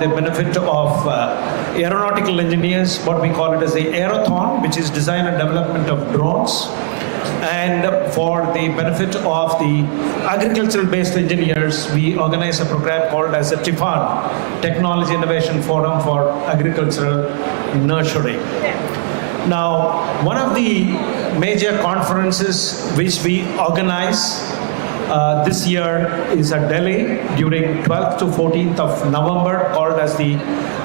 the benefit of aeronautical engineers, what we call it as the Aerothon, which is design and development of drones, and for the benefit of the agricultural-based engineers, we organize a program called as the TIFAN, Technology Innovation Forum for Agricultural Nurturing. Now, one of the major conferences which we organize this year is at Delhi during 12th to 14th of November, called as the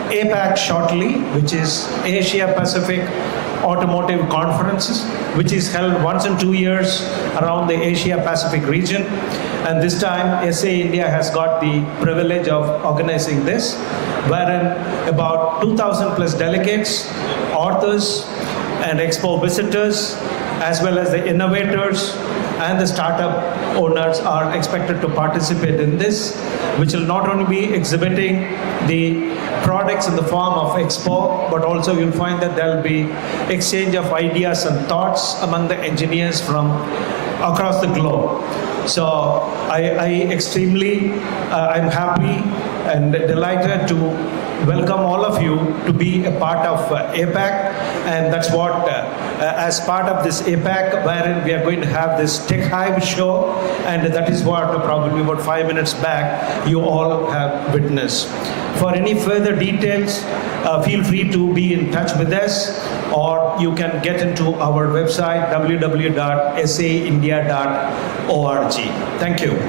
APAC shortly, which is Asia Pacific Automotive Conferences, which is held once in 2 years around the Asia Pacific region. And this time SA India has got the privilege of organizing this, wherein about 2,000 plus delegates, authors and expo visitors, as well as the innovators and the startup owners are expected to participate in this, which will not only be exhibiting the products in the form of expo, but also you'll find that there will be exchange of ideas and thoughts among the engineers from across the globe. So I'm happy and delighted to welcome all of you to be a part of APAC, and that's what as part of this APAC, wherein we are going to have this Tech Hive show, and that is what probably about 5 minutes back you all have witnessed. For any further details, feel free to be in touch with us, or you can get into our website www.saindia.org. Thank you.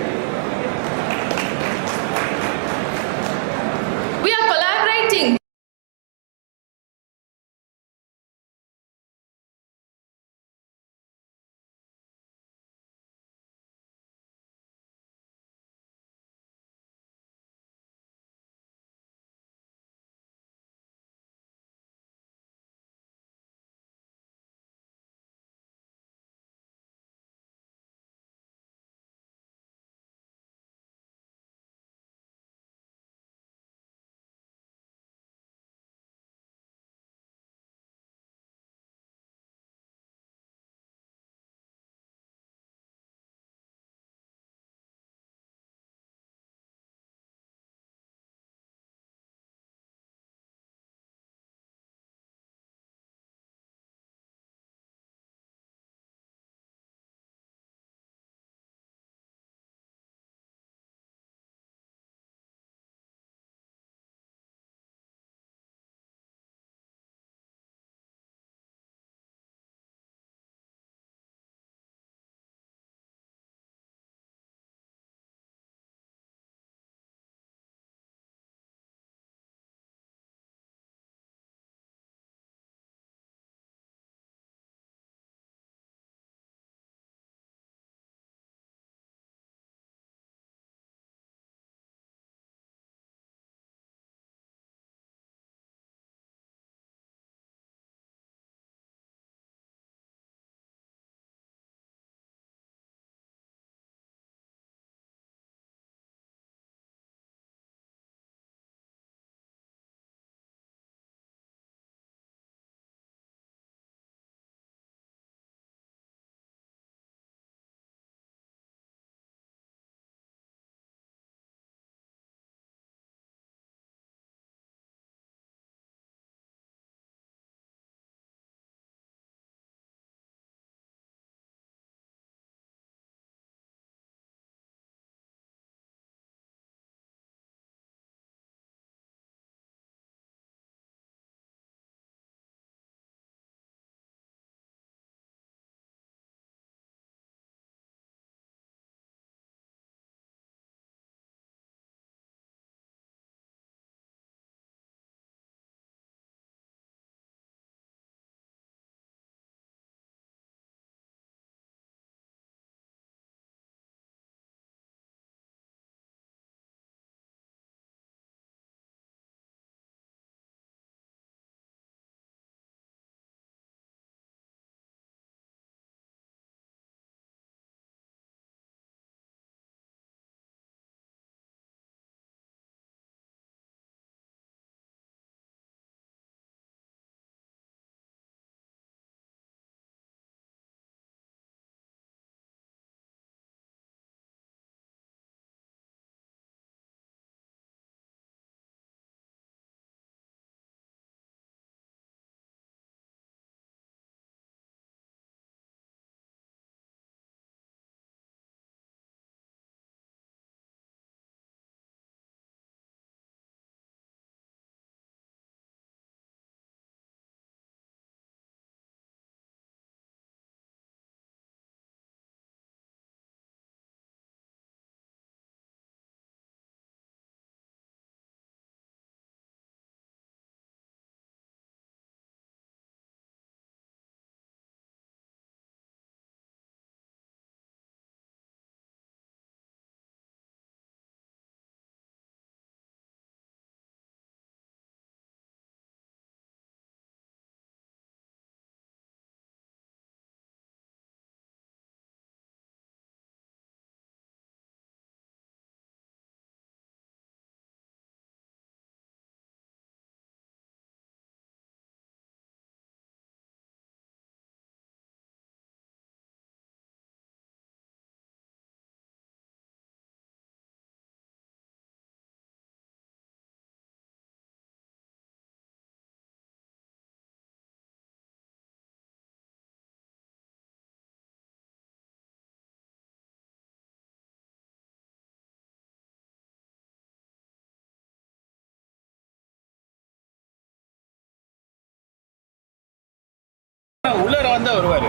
உள்ளர வந்தா வருவாரு.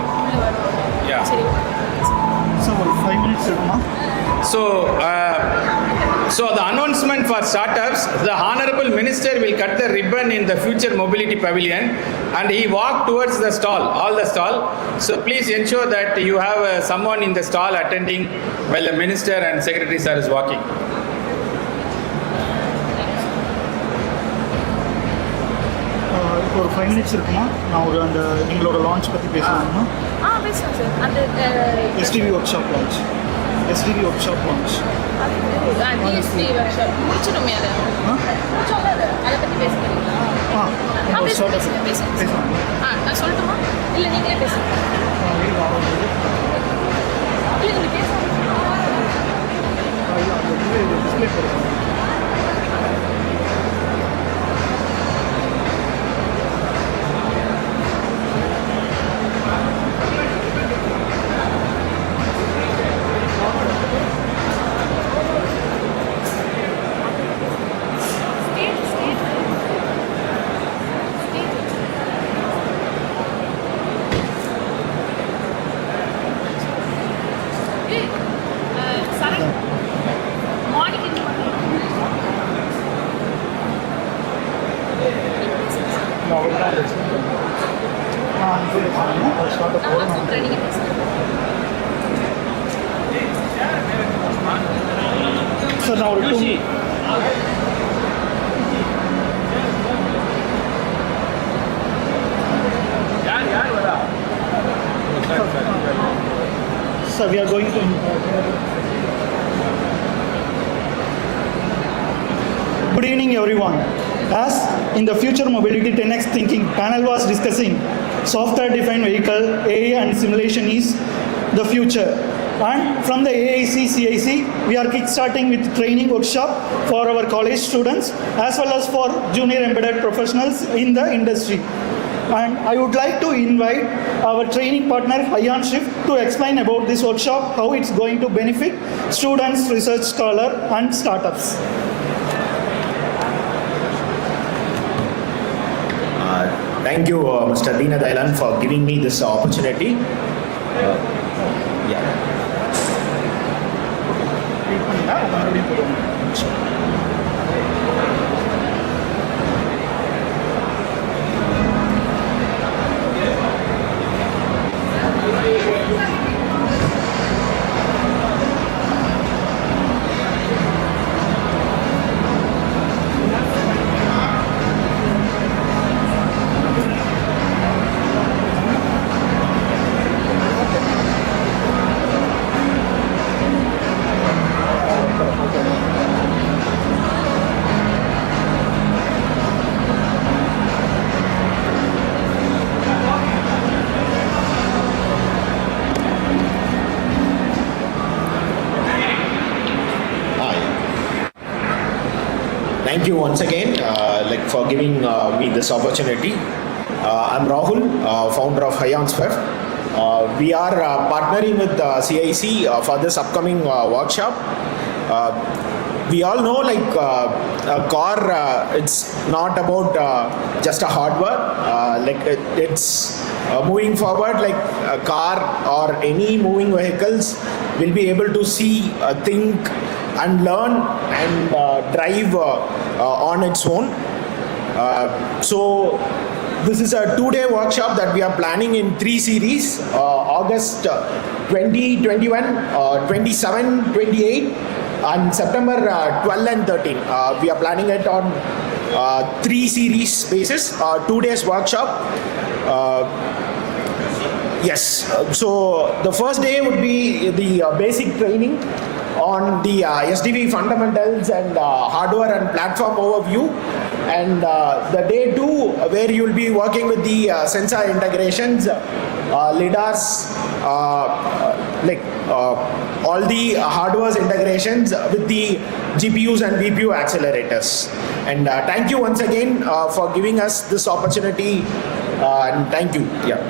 Yeah. So, 5 minutes இருக்குமா? So the announcement for startups, the Honorable Minister will cut the ribbon in the Future Mobility Pavilion and he walked towards the stall, all the stall. So please ensure that you have someone in the stall attending while the Minister and Secretary sir is walking. இப்போ ஒரு 5 minutes இருக்குமா? நான் ஒரு அந்த எங்களோட லான்ச் பற்றி பேசணுமா? பேசலாம் சார். அந்த STV workshop launch. STV workshop launch. TST workshop முடிச்சிடுமே அதை. முடிச்சோம்ல அதை பற்றி பேசுகிறீங்களா? பேசுங்க. நான் சொல்லட்டுமா? இல்லை நீங்களே பேசுங்க. இல்லை நீங்கள் பேசுங்க. டிஸ்பிளே போடுறோம். சார் நான் ஒரு 2 Sir, we are going to Good evening everyone. As in the Future Mobility 10x Thinking panel was discussing, software defined vehicle, AI and simulation is the future. And from the AIC, CIIC, we are kickstarting with training workshop for our college students as well as for junior embedded professionals in the industry. And I would like to invite our training partner Ayan Shift to explain about this workshop, how it's going to benefit students, research scholar and startups. Thank you, Mr. Dina Dailan, for giving me this opportunity. Yeah. Thank you once again for giving me this opportunity. I'm Rahul, founder of Ayan Shift. We are partnering with CIIC for this upcoming workshop. We all know a car, it's not about just a hardware. It's moving forward, like a car or any moving vehicles will be able to see, think and learn and drive on its own. So this is a 2-day workshop that we are planning in 3 series, August 20, 21, 27, 28 and September 12 and 13. We are planning it on 3 series basis, 2 days workshop. Yes, so the first day would be the basic training on the SDV fundamentals and hardware and platform overview, and the day 2 where you will be working with the sensor integrations, lidars, all the hardware integrations with the GPUs and VPU accelerators. And thank you once again for giving us this opportunity, and thank you. Yeah.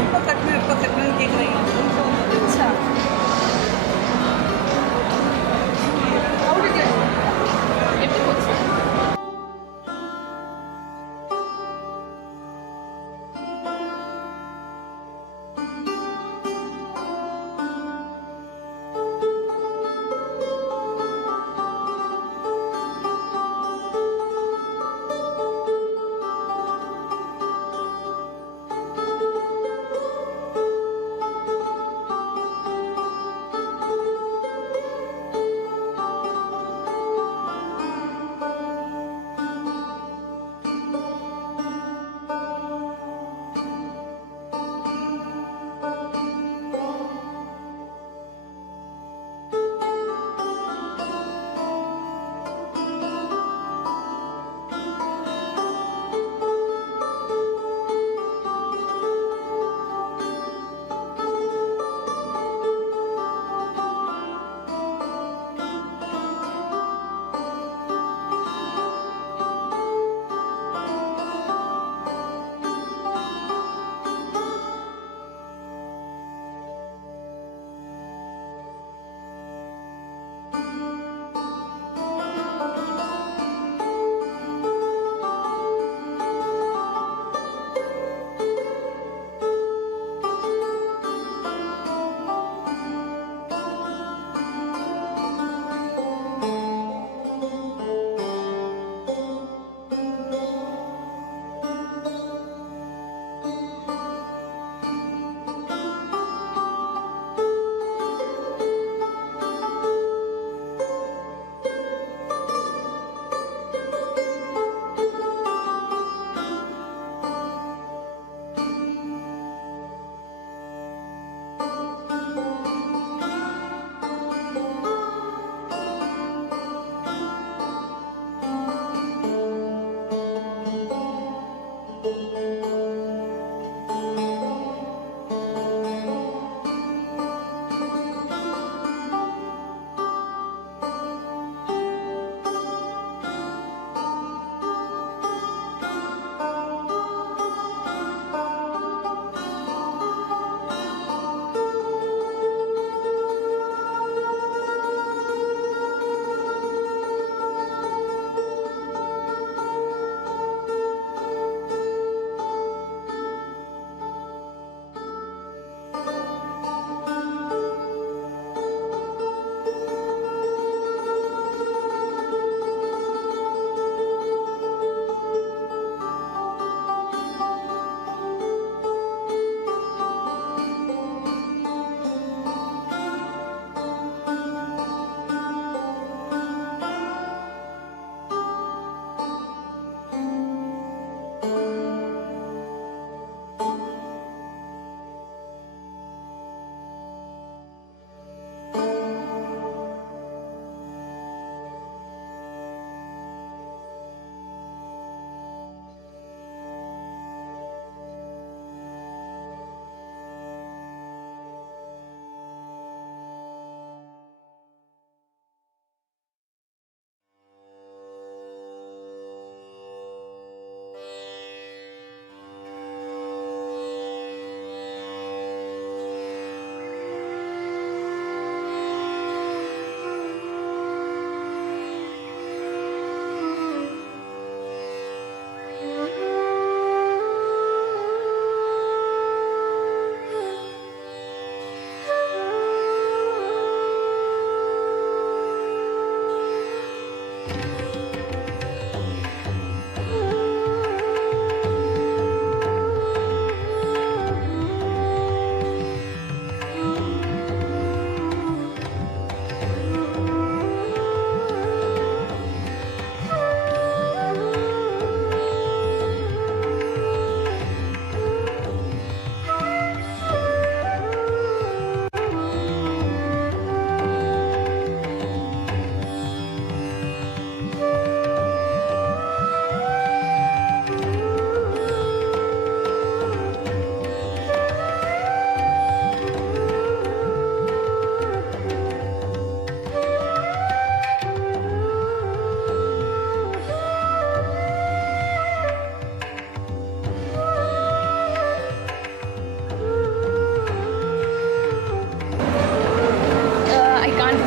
எப்போ கட்டணும்னு கேட்குறீங்க. எப்படி போச்சு?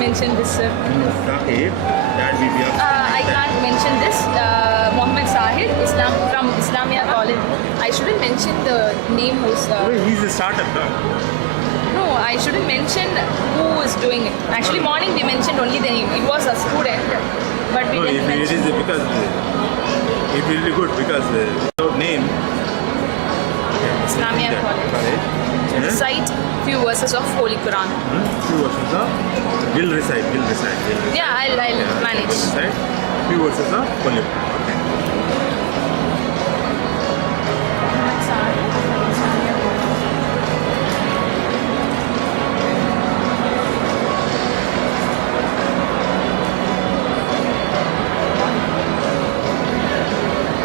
mention this, sir. Sahib, that will be I can't mention this. Mohammed Sahid, from Islamia College. I shouldn't mention the name who's. He's a startup, no? No, I shouldn't mention who is doing it. Actually, morning we mentioned only the name. It was a student, but we No, didn't it mention. is because it will be good because without name. Islamia College. Yeah? Recite few verses of Holy Quran. Few verses of will recite. Yeah, I'll manage. Recite. Few verses of Holy Quran. Okay.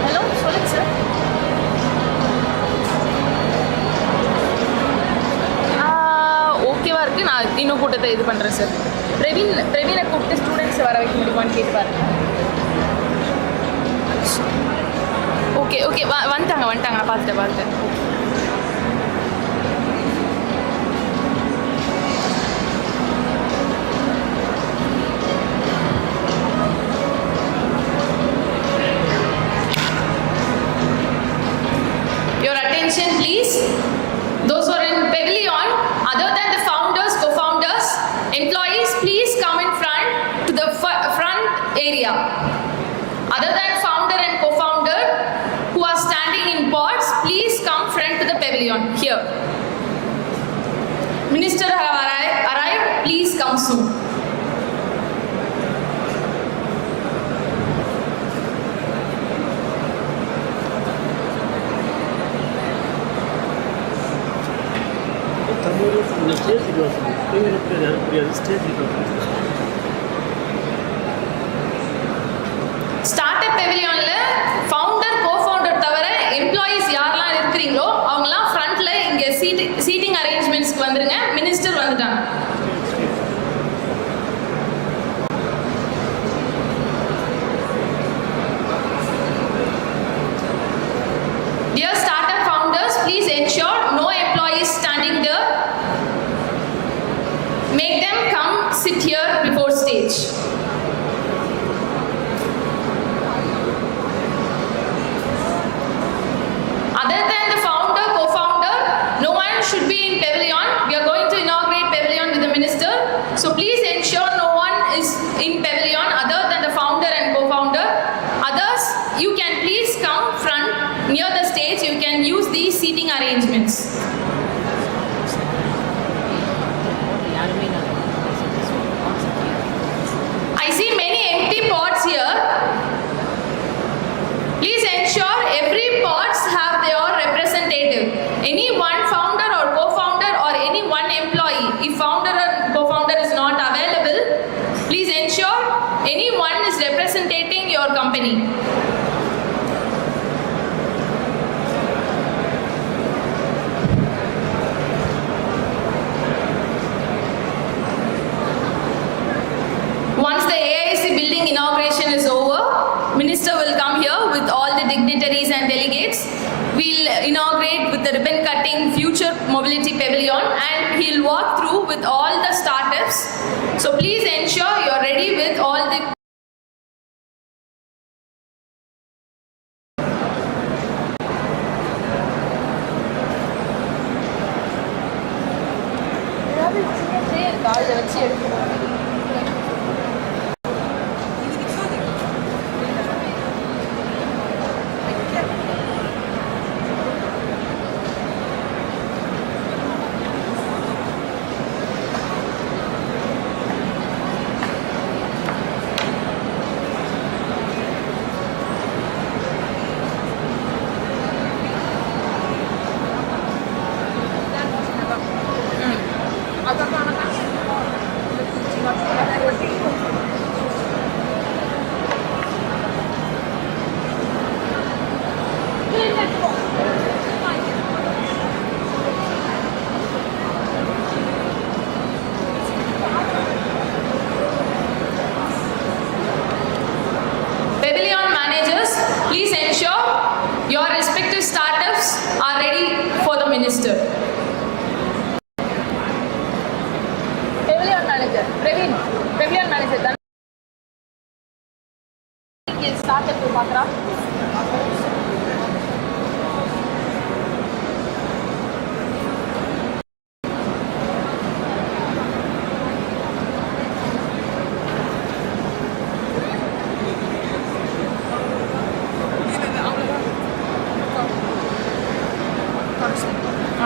Hello, சொல்லுங்க சார். ஓகேவா இருக்கு. நான் இன்னும் கூட்டத்தை இது பண்றேன் சார். பிரவீனை கூப்பிட்டு ஸ்டூடெண்ட்ஸ் வர வைக்க முடியுமான்னு கேட்டு பாருங்க. ஓகே ஓகே வந்துட்டாங்க நான் பார்த்துட்டேன். Your attention, please. Those who are in pavilion, other than the founders, co-founders, employees, please come in front to the front area. Other than founder and co-founder who are standing in pods, please come front to the pavilion here. Minister have arrived. Please come soon. Start up பெவிலியன்ல founder cofounder தவிர employees யாரெல்லாம் இருக்கிறீங்களோ அவங்கலாம் ஃப்ரண்ட்ல இங்க சீட்டிங் அரேஞ்ச்மெண்ட்ஸ்க்கு வந்துருங்க. மினிஸ்டர் வந்துட்டாங்க. Dear startup founders, please ensure no employees standing there. Make them come sit here before stage. Other than the founder, co-founder, no one should be in pavilion. We are going to inaugurate pavilion with the minister. So please ensure no one is in pavilion other than the founder and co-founder. Others, you can please come front near the stage. You can use these seating arrangements. I see many empty pods here. Please ensure every pods have their representative. Any one founder or co-founder or any one employee, if founder or co-founder is not available, please ensure anyone is representing your company. Once the AIC building inauguration is over, Minister will come here with all the dignitaries and delegates. We'll inaugurate with the ribbon cutting future mobility pavilion and he'll walk through with all the startups. So please ensure you're ready with all the doctor போய் பார்க்குறா.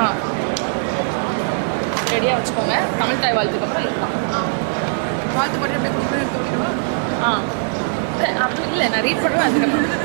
ஆ ரெடியாக வச்சுக்கோங்க. தமிழ் தாய் வாழ்த்துக்கு அப்புறம் இருக்கலாம். வாழ்த்து மட்டும் அப்படியே கொடுத்து தோடிடுவா. ஆ அப்படி இல்லை, நான் ரீட் பண்ணுவேன் அதுக்கப்புறம்.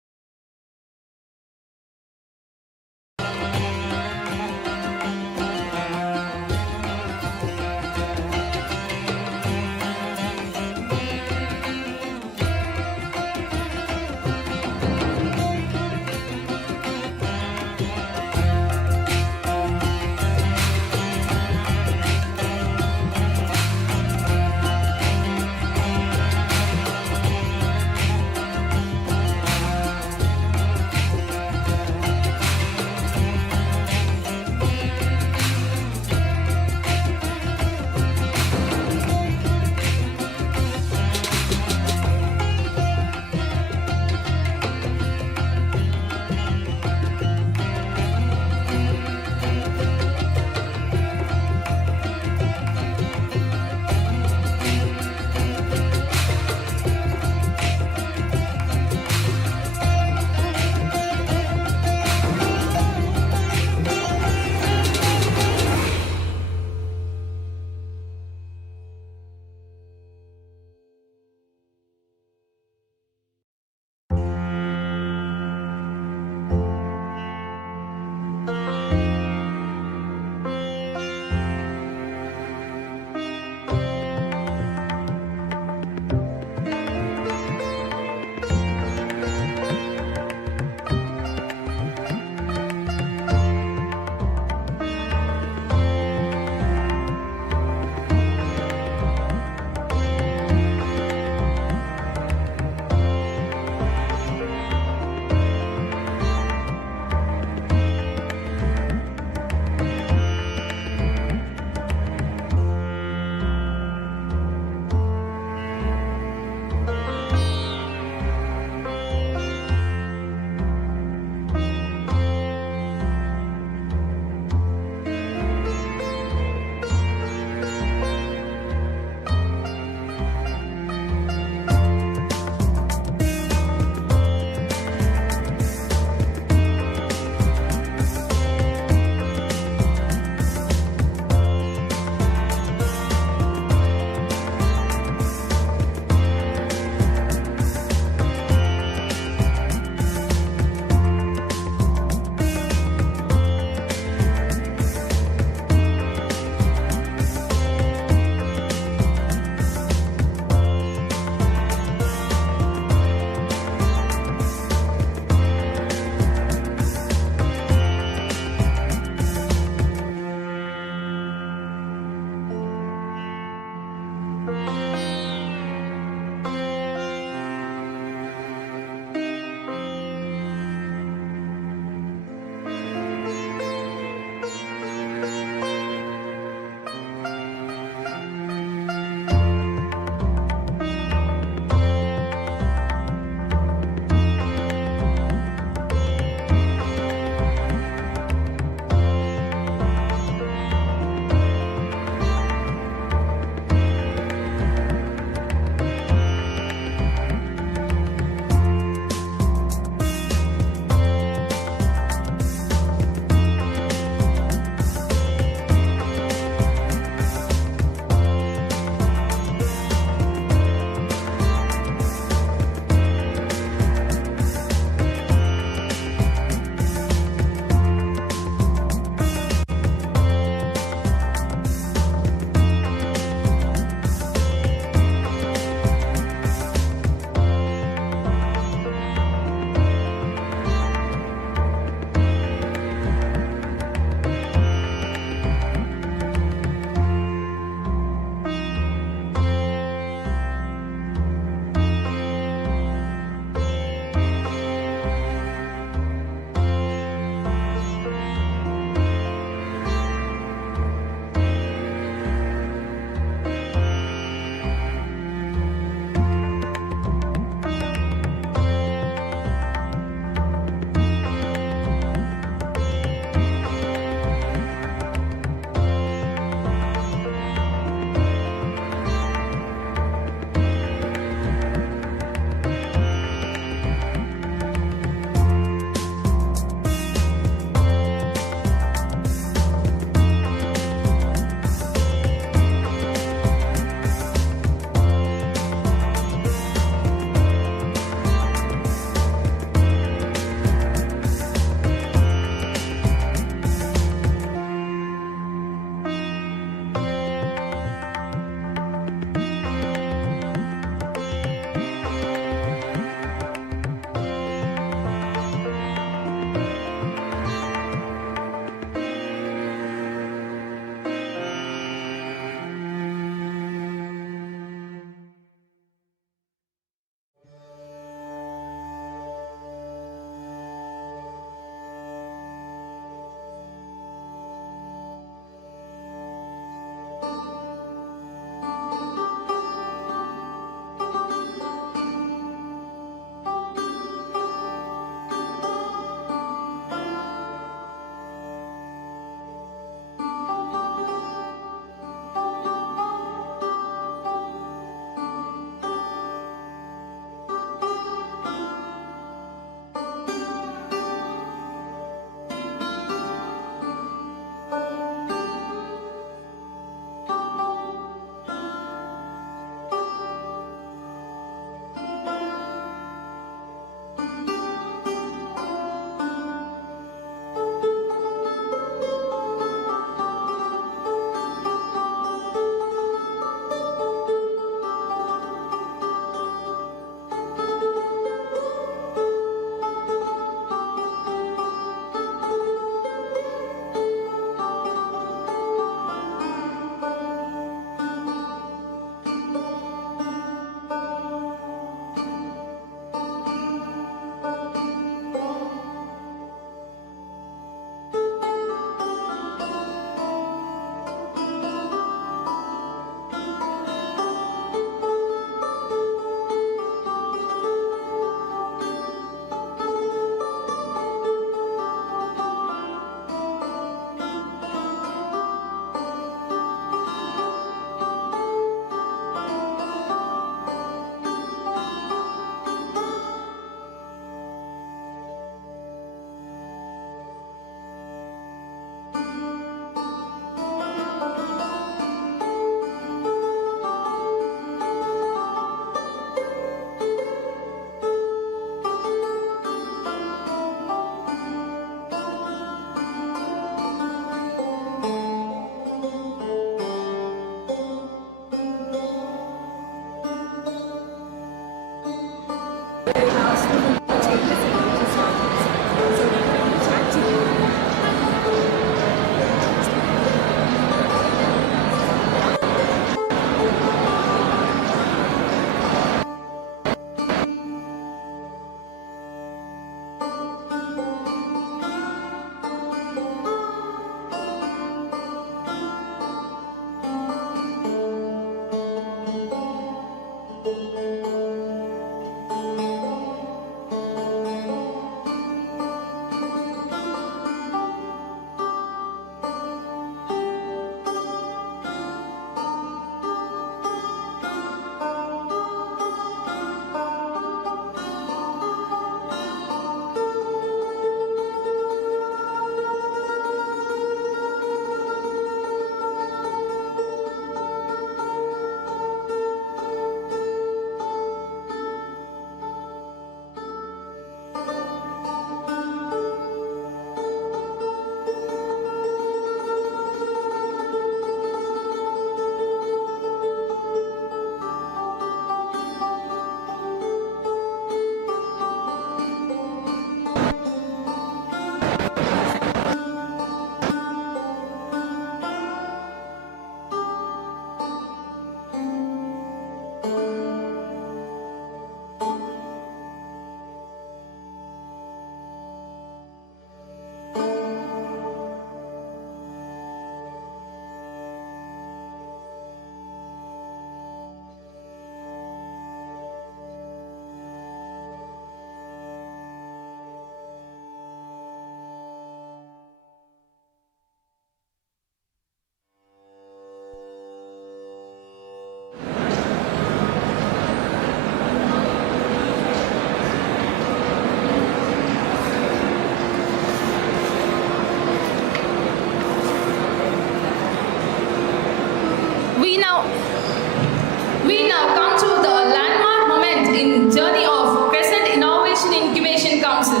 We now come to the landmark moment in journey of Crescent Innovation Incubation Council.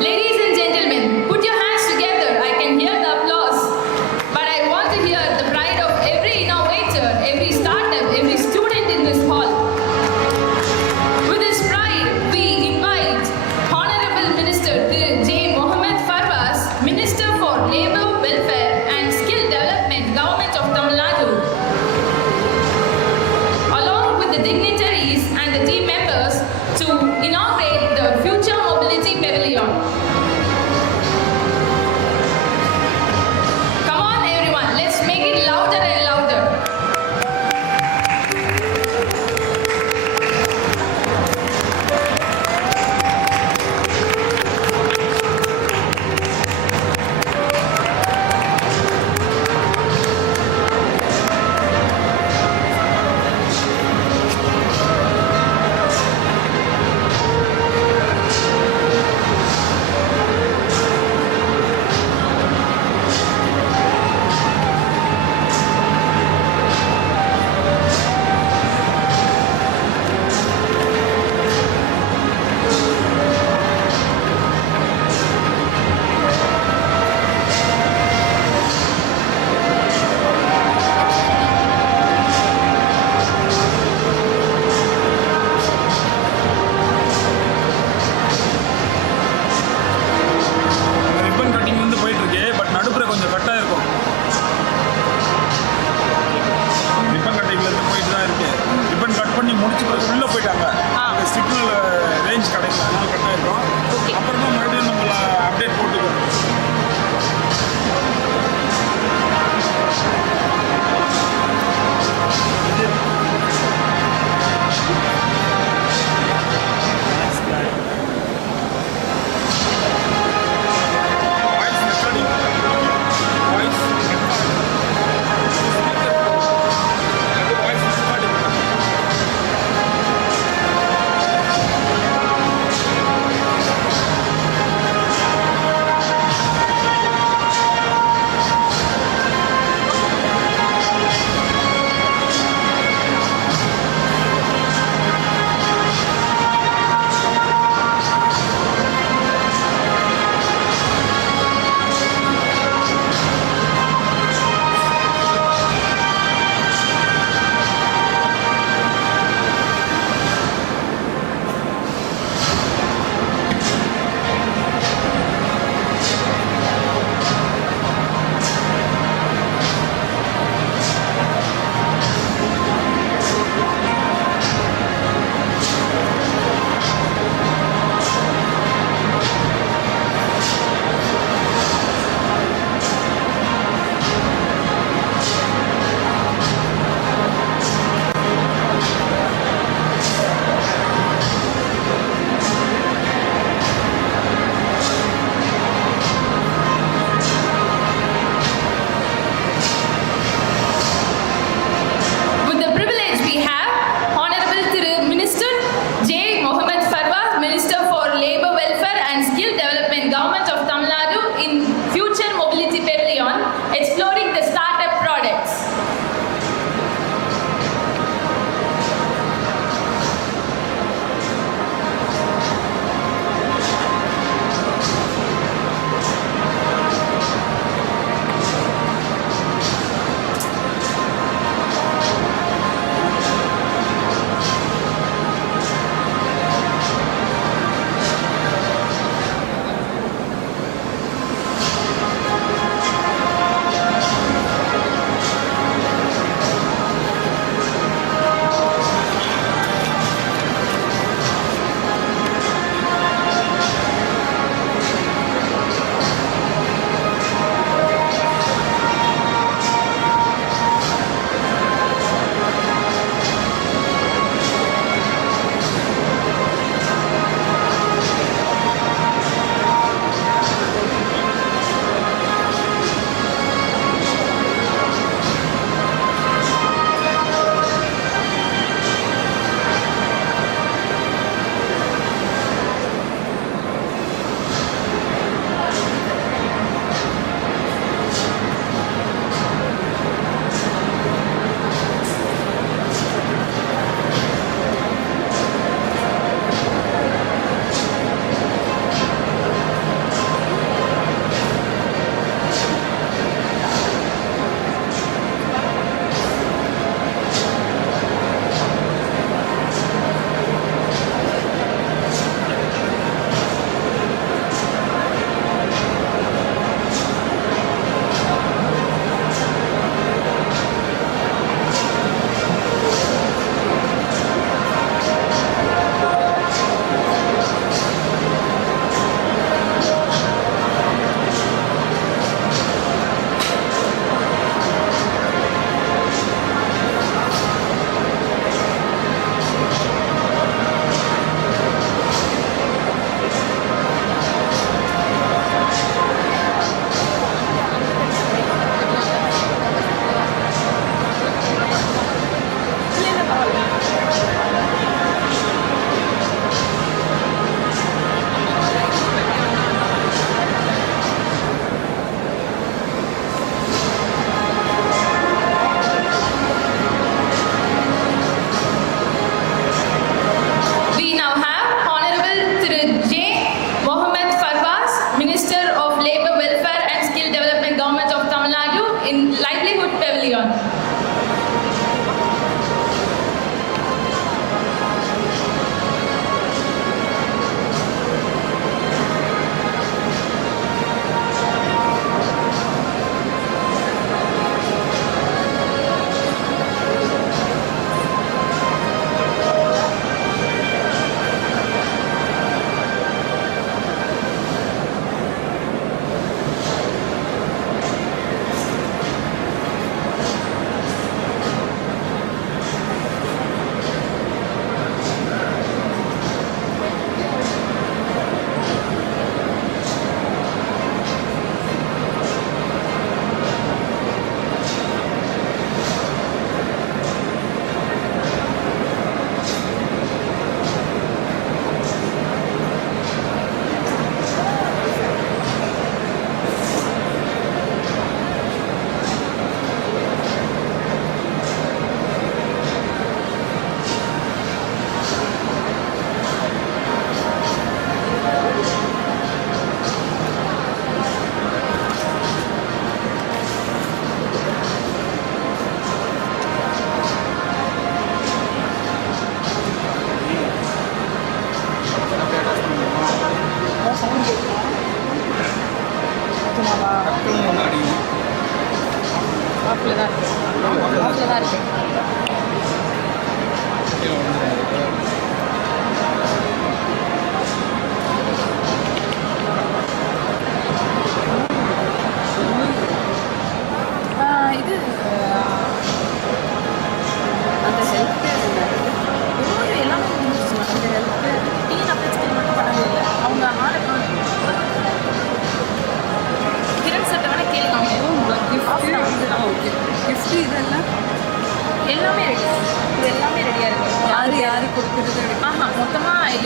Ladies and gentlemen, put your hands together. I can hear the applause, but I want to hear the pride of every innovator, every startup, every student in this hall. With this pride, we invite Honorable Minister J. Mohammed Farwas, Minister for Labour, Welfare and Skill Development, Government of Tamil Nadu, along with the dignitaries and the team members to inaugurate the Future Mobility Pavilion. Come on everyone, let's make it louder and louder. Ribbon cutting வந்து போயிட்டு இருக்கு, பட் நடுப்புற கொஞ்சம் கட்டா இருக்கும். ரிப்பன் கட்டிங்ல இருந்து போயிட்டு தான் இருக்கு. ரிப்பன் கட் பண்ணி முடிச்சு பிறகு உள்ள போயிட்டாங்க. சிக்னல் ரேஞ்ச் கிடைக்கல, அதனால கட்டா இருக்கும். அப்புறமா மறுபடியும் நம்மள அப்டேட் போட்டுக்கோ. Voice recording, voice recording.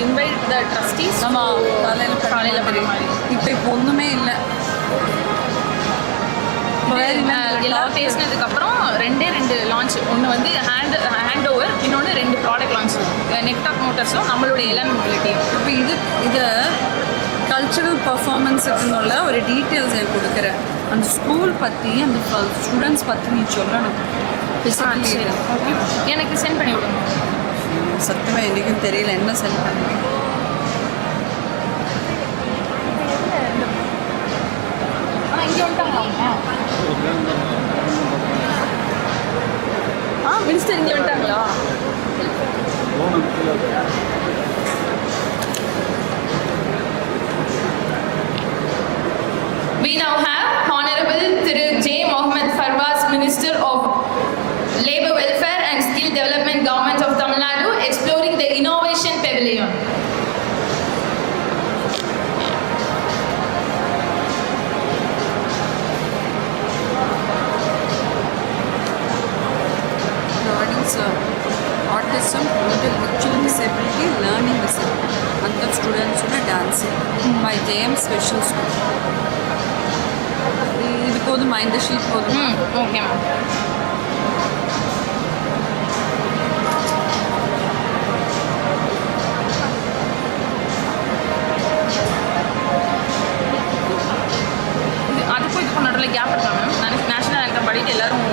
invite the trustees. நம்ம காலையில் பண்ண மாதிரி. இப்போ ஒன்றுமே இல்லை. எல்லாரும் பேசினதுக்கப்புறம் ரெண்டு லான்ச். ஒன்று வந்து ஹேண்ட் ஓவர், இன்னொன்று 2 ப்ராடக்ட் லான்ச். நெக்டாக் மோட்டர்ஸும் நம்மளுடைய எல்லாம் மொபிலிட்டி. இப்போ இது கல்ச்சுரல் பர்ஃபார்மன்ஸுக்குன்னுள்ள ஒரு டீட்டெயில்ஸ் எனக்கு கொடுக்குறேன். அந்த ஸ்கூல் பற்றி, அந்த ஸ்டூடெண்ட்ஸ் பற்றி நீ சொல்லணும். சரி, ஓகே, எனக்கு சென்ட் பண்ணி விடுங்க. சத்தியமாக எனக்கும் தெரியல என்ன சென்ட் பண்ணுங்க. ஆனால் இங்கே வந்துட்டாங்களா? மினிஸ்டர் இங்கே வந்துட்டாங்களா? We now have Honorable Thiru J. Mohammed Farwas, Minister of Labour Welfare and Skill Development, Government of Tamil Nadu, exploring the Innovation Pavilion. Autism, intellectual disability, learning disability. அந்த ஸ்டூடெண்ட்ஸோட dancing by JM special school. இது போதுமா? இந்த sheet போதுமா? Okay ma'am. அதுக்கும் இதுக்கும் நடுவில் கேப் இருக்கா மேம்? நேஷனல் ஆங்கம் படிட்டு எல்லாரும்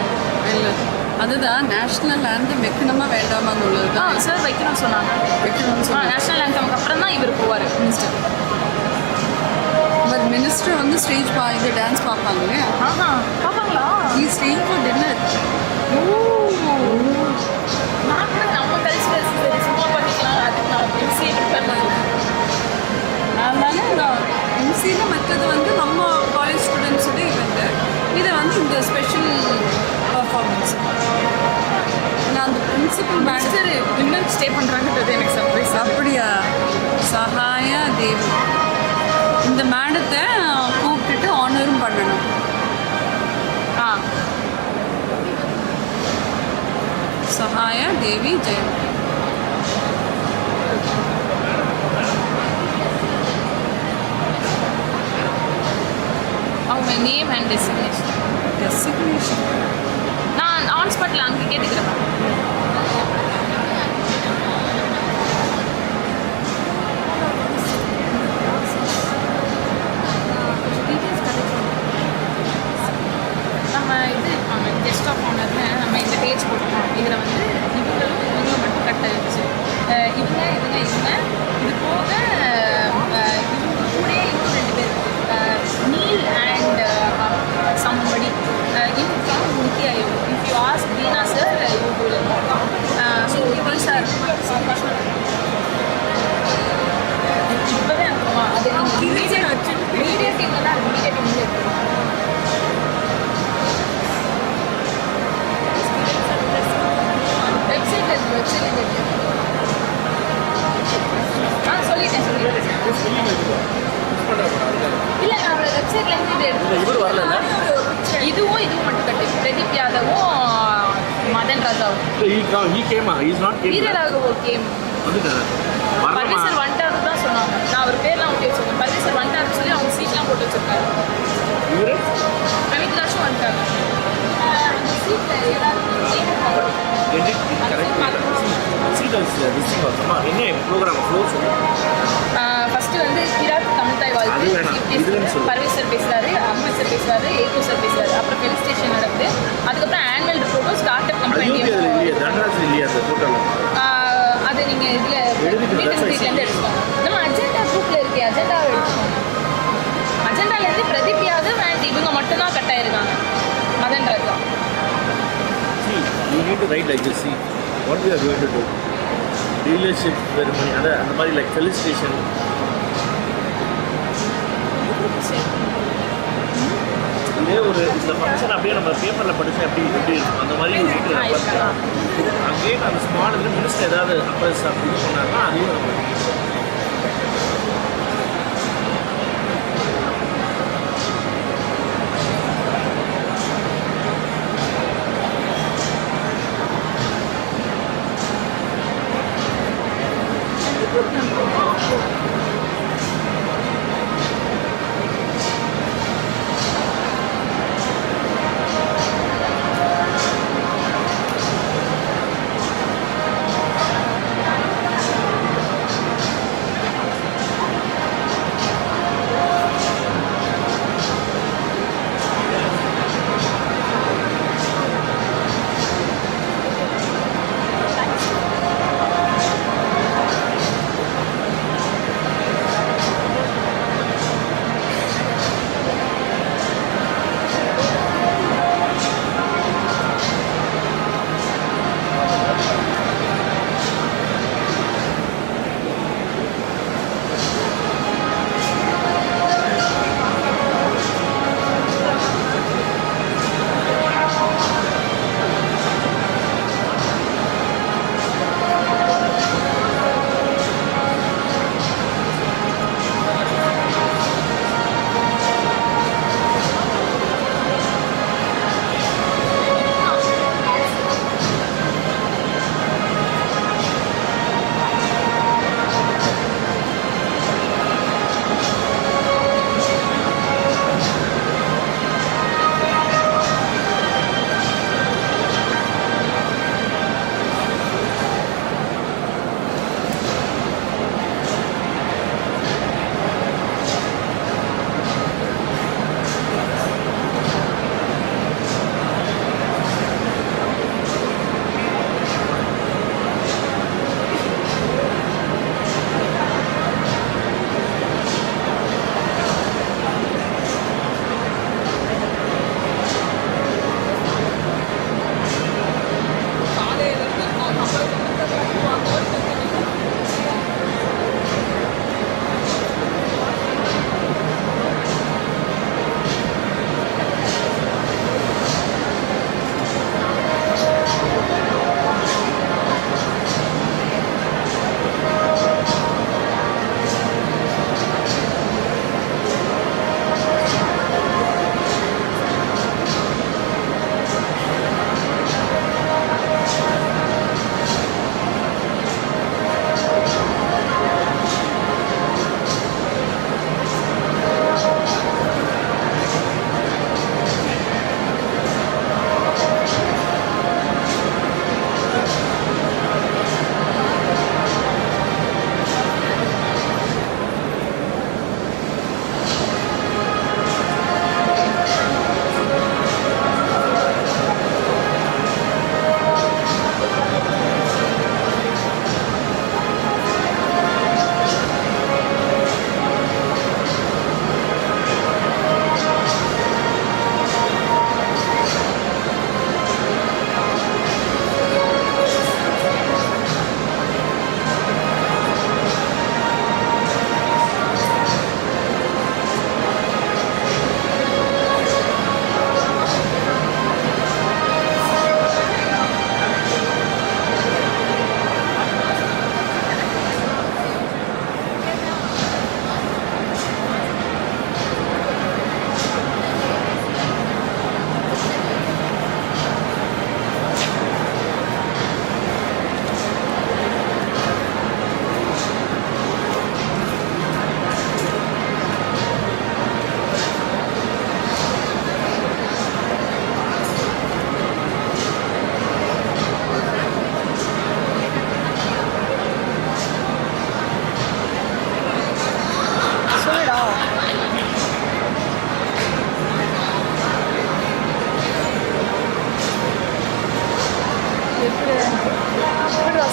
இல்லை, அதுதான் நேஷ்னல் ஆந்தம் வைக்கணுமா வேண்டாமான்னு உள்ளது தான். சார் வைக்கணும்னு சொன்னாங்க. நேஷனல் ஆங்கம்க்கு அப்புறம் தான் இவர் போவார் மினிஸ்டர். பட் மினிஸ்டர் வந்து ஸ்டேஜ் இது டான்ஸ் பார்ப்பாங்க இல்லையா? பார்ப்பாங்களா? Stage for dinner. நான் கூட நம்ம கல்ச்சரல் சும்மா பண்ணிக்கலாம், அதுக்கு நான் எம்சிஏ ப்ரிப்பேர் பண்ணுவேன். அதனால நான் எம்சியில் மற்றது வந்து நம்ம காலேஜ் ஸ்டூடெண்ட்ஸோட இவெண்ட்டு, இதை வந்து இந்த ஸ்பெஷல் பர்ஃபார்மன்ஸ். நான் அந்த பிரின்சிபல் மாஸ்டர் இன்னும் ஸ்டே பண்ணுறாங்கன்றது எனக்கு சர்ப்ரைஸ். அப்படியா? சகாயா தேவி இந்த மேடத்தை கூப்பிட்டுட்டு ஆனரும் பண்ணணும். சகாயா தேவி ஜெயம். அவங்க நேம் அண்ட் டெசிக்னேஷன். நான் ஆன் ஸ்பாட்டில் அங்கே கேட்டுக்கிறேன். நம்ம இது கெஸ்ட் ஆஃப் ஆனர்னு நம்ம இந்த பேஜ் போட்டுருக்கோம். இதில் வந்து இவங்க மட்டும் கட்ட வச்சு இவங்க இது போக இவங்க கூட இன்னும் 2 பேர், Neil and somebody in from Niti Aayog. If you ask Veena sir, you will know. So these are இப்போவே அனுப்புமா. அது மீடியா டீமில் தான் மீடியா டீமில் இருக்கு. வெப்சைட்டில் இருக்கு. சொல்லிட்டேன். இல்லை, நான் அவளை வெப்சைட்லேருந்து இது எடுத்து இதுவும் மட்டும் கட்டு. பிரதீப் யாதவும் மதன் ராஜாவும். வீரராகவோ கேம் பர்வீசர் வந்துட்டாரு தான் சொன்னாங்க. நான் அவர் பேர்லாம் ஒட்டி வச்சிருக்கேன். பர்வீசர் வந்துட்டாருன்னு சொல்லி அவங்க சீட்லாம் போட்டு வச்சிருக்காரு. அமித் ராஜும் வந்துட்டாங்க. அந்த சீட்டில் எல்லாரும் ஃபஸ்ட்டு வந்து கிராத் தமிழ் தாய் வாழ்த்து பர்வீசர் பேசுகிறாரு, அஹ்மத் சார் பேசுகிறாரு, ஏகோ சார் பேசுகிறாரு. அப்புறம் ஃபெலிசிட்டேஷன் நடக்குது. அதுக்கப்புறம் ஆனுவல் ரிப்போர்ட்டும் ஸ்டார்ட் அப் கம்பெனி. அது நீங்கள் இதில் மீட்டிங் சீட்லேருந்து எடுத்துக்கோங்க. நம்ம அஜெண்டா குரூப்பில் இருக்கே, அஜெண்டாவை எடுத்துக்கோங்க. அஜெண்டாலேருந்து பிரதீப் யாதவ் அண்ட் இவங்க மட்டும்தான் கட் ஆயிருக்காங்க. மதன் ராஜா. You need to write like this. See what we are going to do. Dealership ceremony, அந்த மாதிரி like felicitation. இதே ஒரு இந்த ஃபங்க்ஷன் அப்படியே நம்ம பேப்பரில் படிச்சு எப்படி இருக்கும் அந்த மாதிரி அங்கேயே அந்த ஸ்மால் இதில் மினிஸ்டர் ஏதாவது அப்ரஸ் அப்படி சொன்னாங்கன்னா அதையும் நம்ம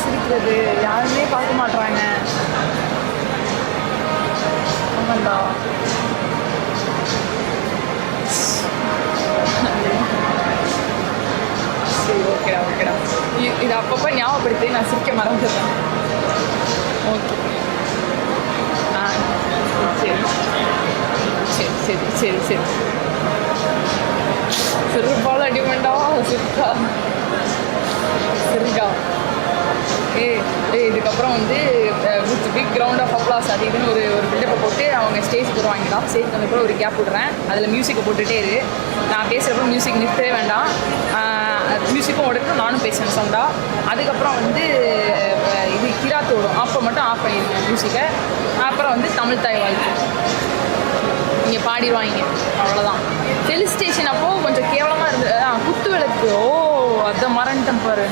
சிரிக்கிறது யாருமே பார்க்க மாட்றாங்க. ஆமாண்டா. சரி ஓகேடா ஓகேடா. இது அப்பப்போ ஞாபகப்படுத்தி நான் சிரிக்க மறந்துடுறேன். ஓகே ஆ சரி சரி சரி சரி சரி சிறுபால் அடிமண்டா சிரிக்கா சரிக்கா. இதுக்கப்புறம் வந்து with big ground of applause அது இதுன்னு ஒரு பில்டப்பை போட்டு அவங்க ஸ்டேஜ் போடுவாங்கடா. ஸ்டேஜ் வந்தப்போ ஒரு கேப் விடுறேன், அதில் மியூசிக்கை போட்டுகிட்டே இரு. நான் பேசுகிறப்ப மியூசிக் நிறுத்தவே வேண்டாம், மியூசிக்கும் ஓடட்டும், நானும் பேசுவேன் சவுண்டாக. அதுக்கப்புறம் வந்து இது கிராத் ஓடும், அப்போ மட்டும் மட்டும் ஆஃப் பண்ணிடுங்க மியூசிக்கை. அப்புறம் வந்து தமிழ் தாய் வாழ்த்து இங்கே பாடிடுவாங்க, அவ்வளோதான். ஃபெலிசிட்டேஷன் அப்போது கொஞ்சம் கேவலமாக இருந்தது. குத்து விளக்கு, ஓ அதை மறந்துட்டேன் பாரு.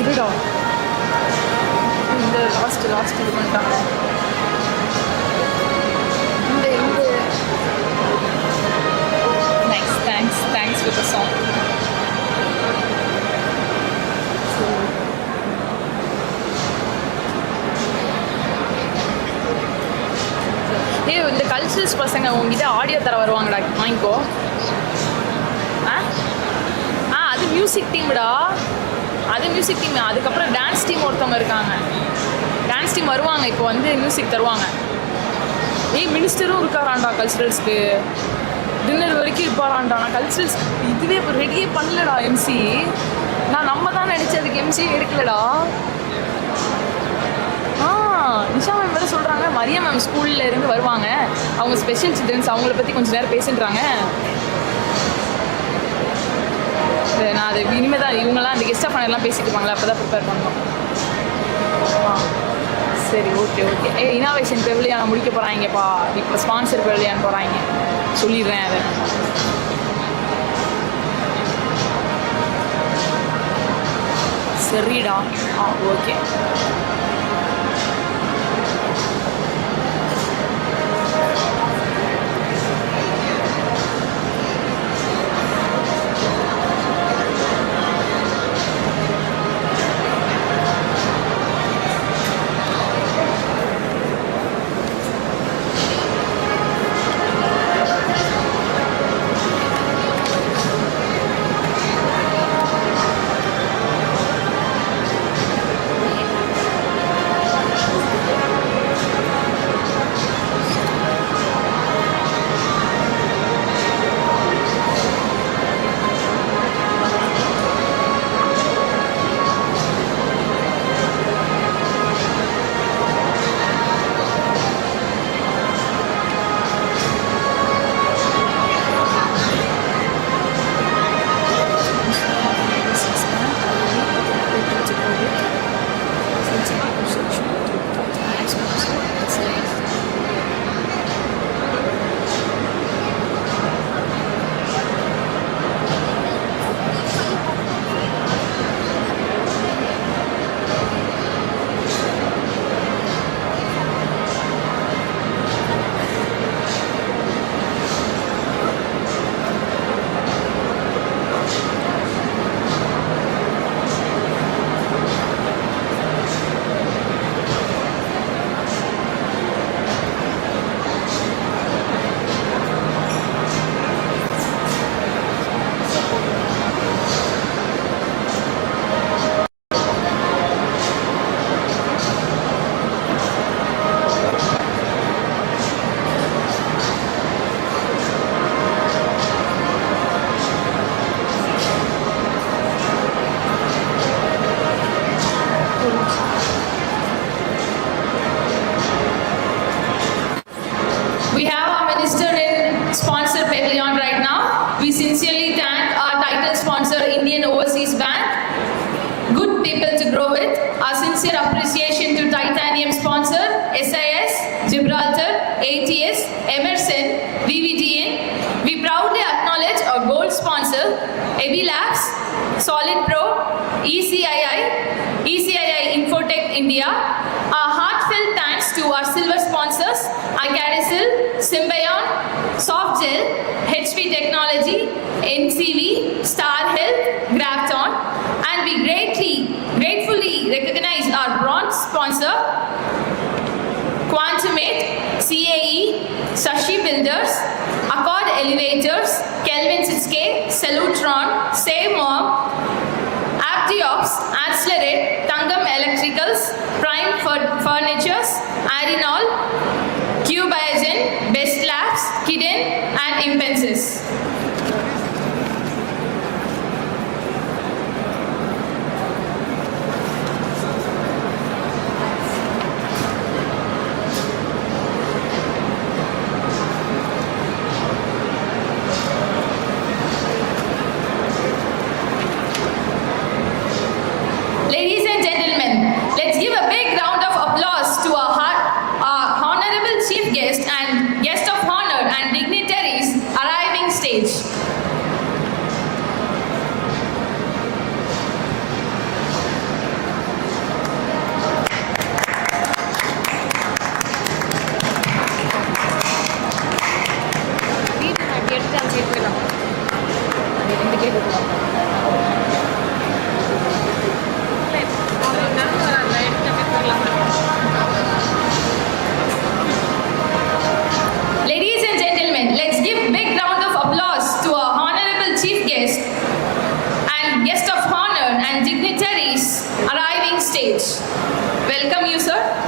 இருடா, இந்த லாஸ்ட் இது பண்ணிட்டாங்க. இந்த தேங்க்ஸ் ஃபார் த சாங். இந்த கல்ச்சரல்ஸ் பசங்க உங்ககிட்ட ஆடியோ தர வருவாங்கடா, வாங்கிக்கோ. அது மியூசிக் டீம்டா, அது மியூசிக் டீம். அதுக்கப்புறம் டான்ஸ் டீம் ஒருத்தவங்க இருக்காங்க, டான்ஸ் டீம் வருவாங்க, இப்போ வந்து மியூசிக் தருவாங்க. மினிஸ்டரும் இருக்காராண்டா கல்ச்சுரல்ஸ்க்கு, டின்னர் வரைக்கும் இருப்பாராண்டா. நான் கல்ச்சுரல்ஸ் இதுவே இப்போ ரெடியே பண்ணலடா எம்சி. நான் நம்ம தான் நினச்சதுக்கு எம்சி எடுக்கலடா. நிஷா மேம் வேறு சொல்கிறாங்க, மரியா மேம் ஸ்கூலில் இருந்து வருவாங்க, அவங்க ஸ்பெஷல் சில்ட்ரன்ஸ், அவங்கள பற்றி கொஞ்சம் நேரம் பேசுன்றாங்க. நான் அது இனிமேல் தான் இவங்கெல்லாம் அந்த கெஸ்ட் ஆஃப் ஆனர்லாம் பேசிட்டு இருப்பாங்களா, அப்போ தான் ப்ரிப்பேர் பண்ணணும். சரி, ஓகே. இனோவேஷன் பெவிலியான முடிக்க போகிறாங்கப்பா, இப்போ ஸ்பான்சர் பெவிலியான் போகிறாங்க, சொல்லிடுறேன் அதை. சரிடா, okay. India. A heartfelt thanks to our silver sponsors, iCarousel, Symbion, Softgel, HP Technology, NCV, Star Health, Grafton, and we gratefully recognize our bronze sponsor, Quantumate, CIIC, Sashi Builders, Accord Elevators, Kelvin 6K, Salutron, Save Mom, Aptiops, Accelerate, Tangam Electricals, Prime Furnitures, Arinol, Cubigen, Best Labs, Kidden, and Impensis. Ladies and gentlemen, let's give big round of applause to our honorable chief guest and guest of honor and dignitaries arriving stage. Welcome you, sir.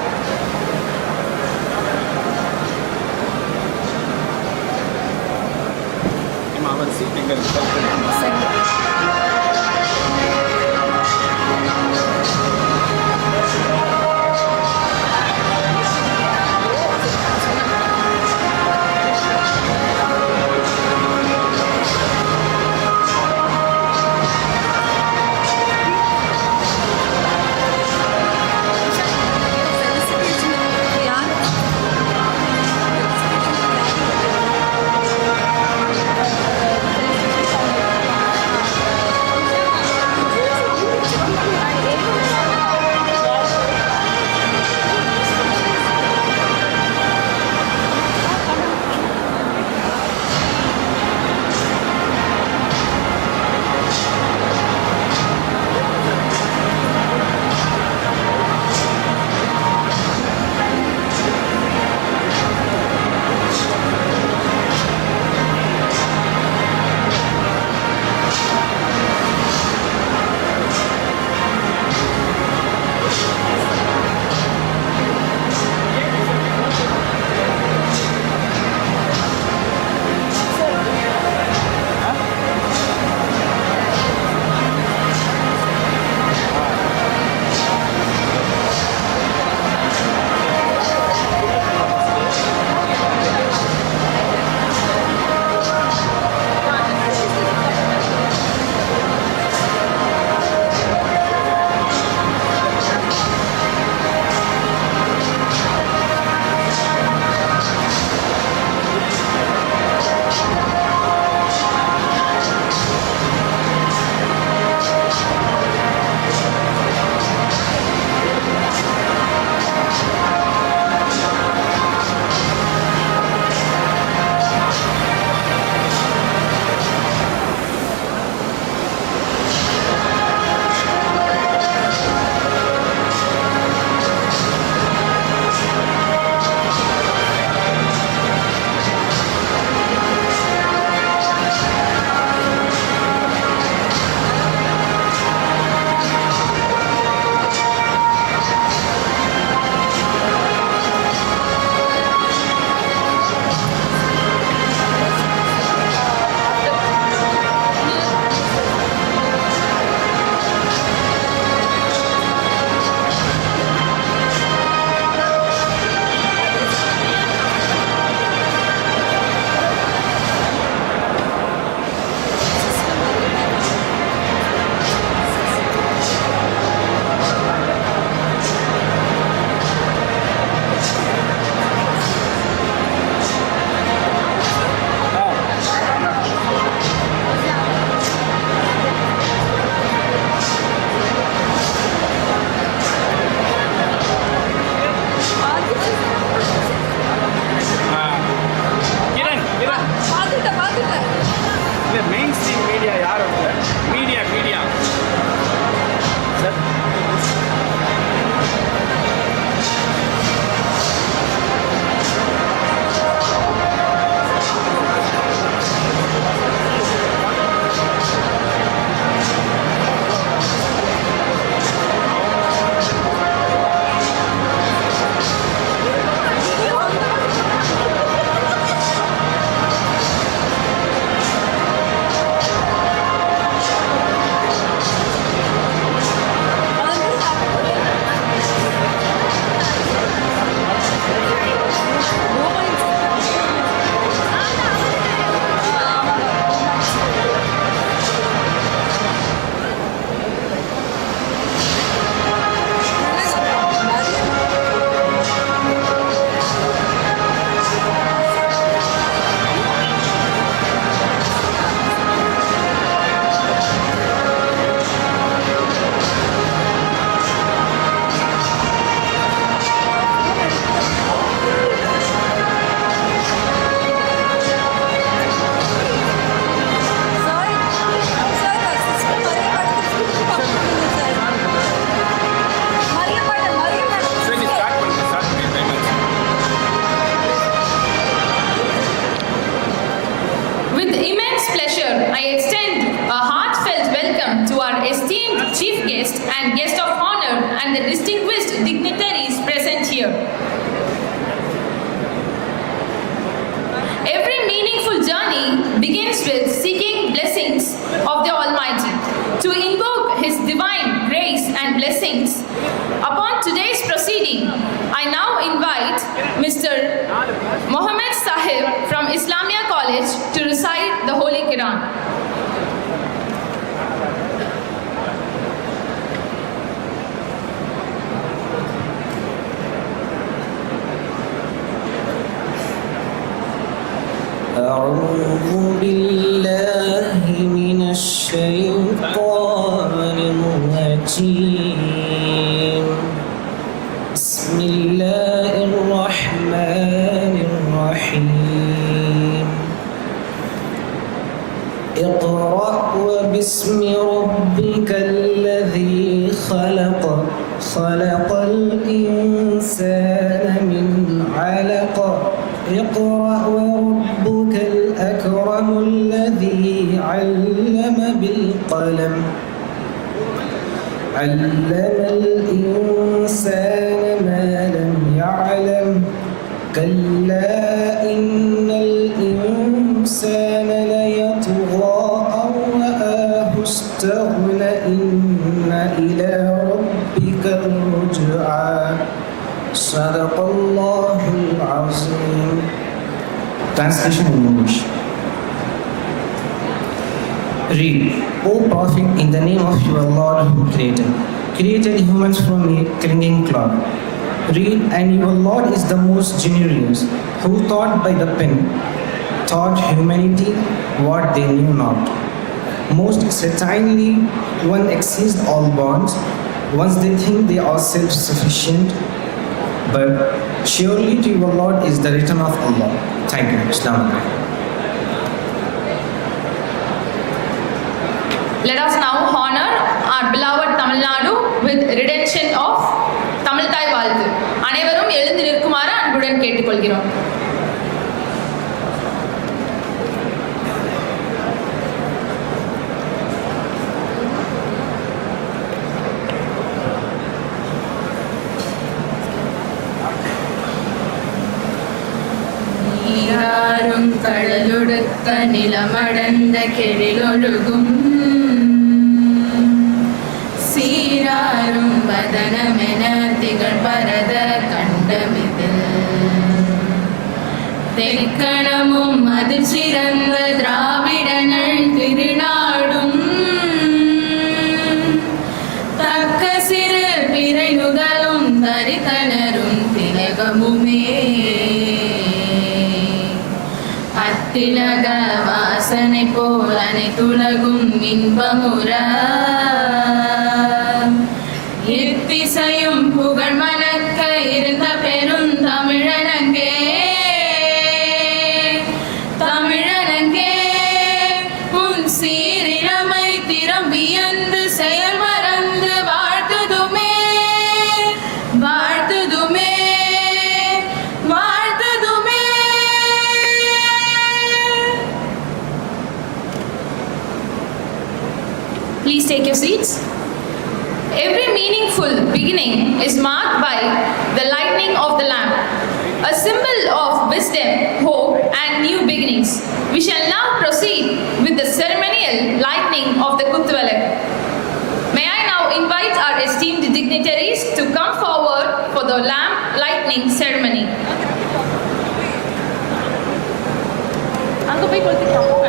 chief guest and guest of honor and the distinguished dignitaries present here. Every meaningful journey begins with seeking blessings of the Almighty. To invoke His divine grace and blessings upon today's proceeding, I now invite Mr. Mohammed Sahib from Islamia College to recite the Holy Quran. أعوذ بالله من الشيطان الرجيم بسم الله الرحمن الرحيم اقرأ وباسم ربك الذي خلق خلق الإنسان من علق اقرأ وربك الأكرم الذي علم بالقلم علم الإنسان ما لم يعلم كلا إن الإنسان ليطغى أن رآه استغنى إن إلى ربك الرجعى صدق الله العظيم. Translation in English. Read, O Prophet, in the name of your Lord who created humans from a clinging cloud. Read, and your Lord is the most generous, who taught by the pen, taught humanity what they knew not. Most certainly, one exceeds all bounds, once they think they are self-sufficient, but surely to your Lord is the return of Allah. Thank you. Islam. Let us now honor our beloved Tamil Nadu with redemption of Tamil Thai வாழ்த்து. அனைவரும் எழுந்து நிற்குமாறு அன்புடன் கேட்டுக்கொள்கிறோம். நீராறும் கடலொடுத்த நிலமடந்த கெழிலொழுகும் சீராரும் வதனமென திகழ் பரத கண்டமிதில் தெக்கணமும் அது சிறந்த திராவிடனள் திருநாடும் தக்க சிறு பிறை நுதலும் தரித்தனரும் திலகமுமே அத்திலக வாசனை போல் அனைத்துலகும் இன்பமுற இத்திசையும் புகழ் மணக்க இருந்த பெருந்தமிழனங்கே தமிழனங்கே உன் சீரிழமை திறம் வியந்து செயல் மறந்து வாழ்த்துதுமே வாழ்த்துதுமே வாழ்த்துதுமே. Please take your seats. Every meaningful beginning is marked by the lighting of the lamp, a symbol of wisdom, hope, and new beginnings. We shall now proceed with the ceremonial lighting of the Kuttuvalak. May I now invite our esteemed dignitaries to come forward for the lamp lighting ceremony. அங்க போய் கொளுத்திக்கலாம் போங்க.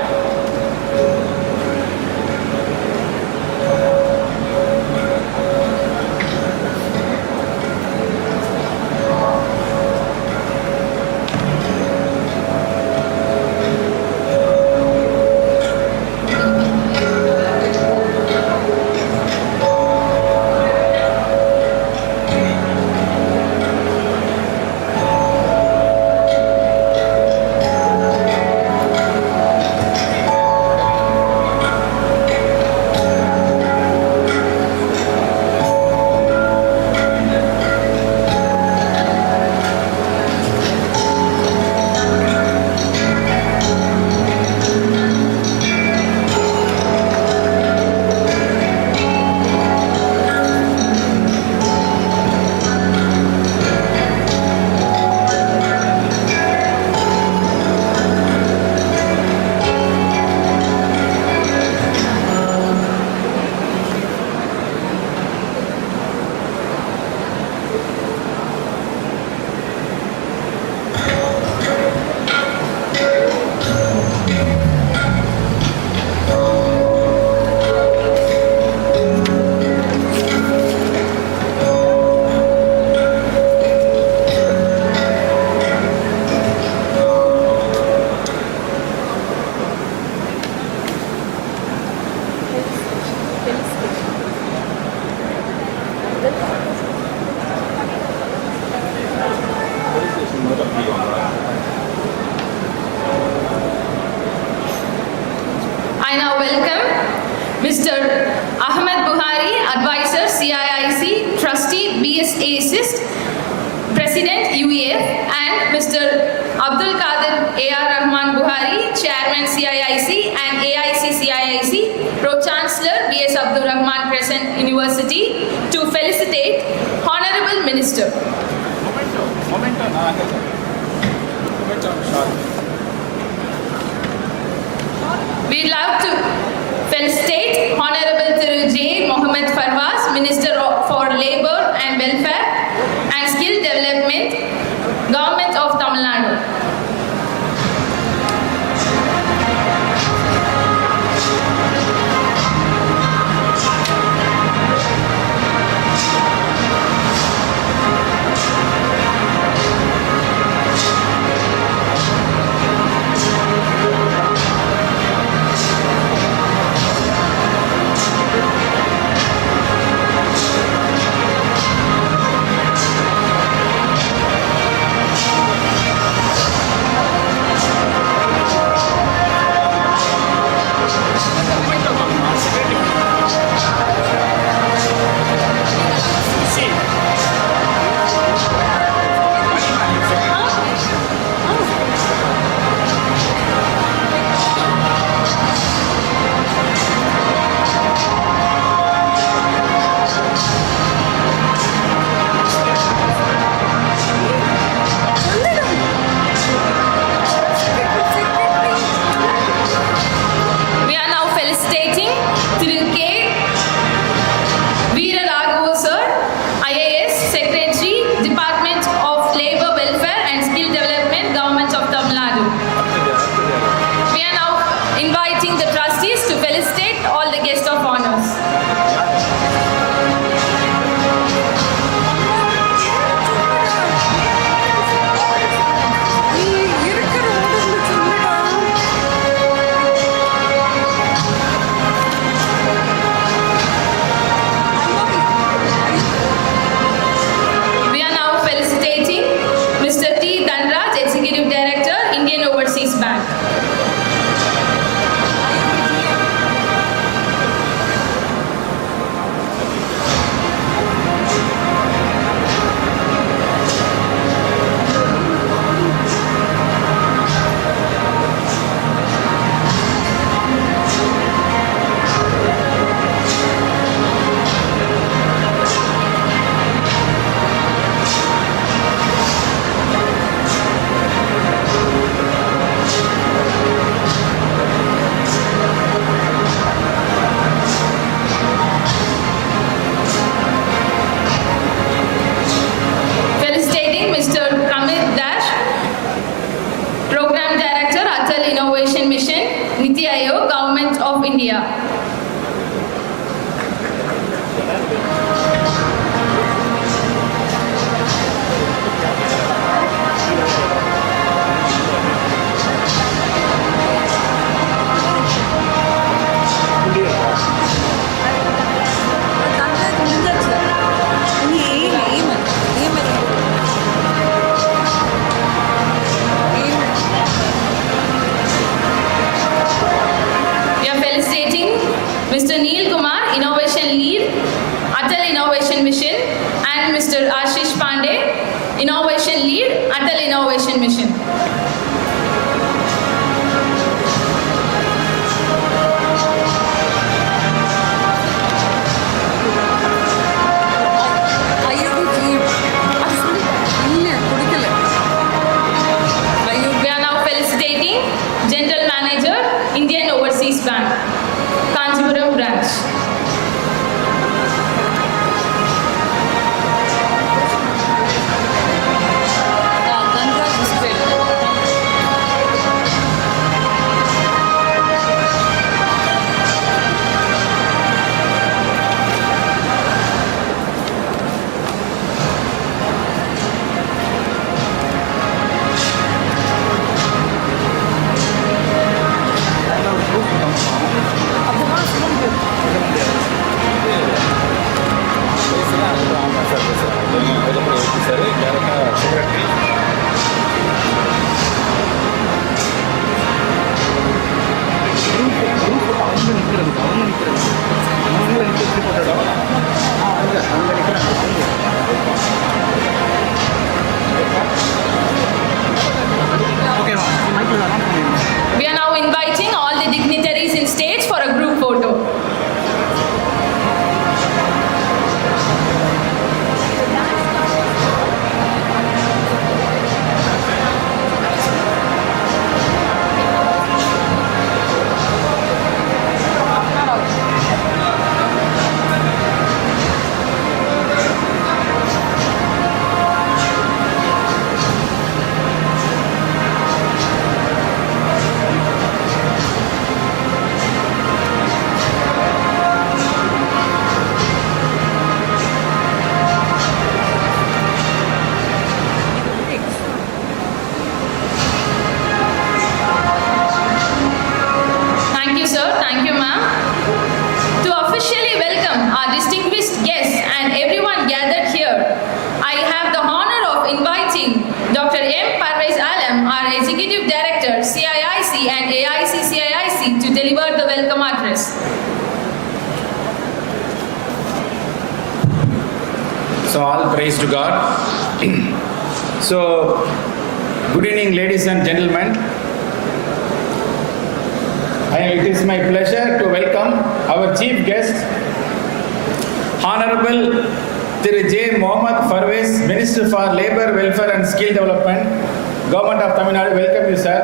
Mr. Ahmed Buhari, Advisor, CIIC, Trustee, BSA Assist, President, UEF, and Mr. Abdul Qadir A.R. Rahman Buhari, Chairman, CIIC, and AIC CIIC, Pro-Chancellor, B.S. Abdul Rahman Crescent University, to felicitate Honorable Minister. We'd love to felicitate Honorable Thiru J. Mohammed Farwas, Minister for Labour and Welfare and Skill Development, Government of Tamil Nadu. So all praise to God. So good evening, ladies and gentlemen. It is my pleasure to welcome our chief guest, Honorable Thiru J. Mohammed Farwez, Minister for Labour, Welfare and Skill Development, Government of Tamil Nadu. Welcome you, sir.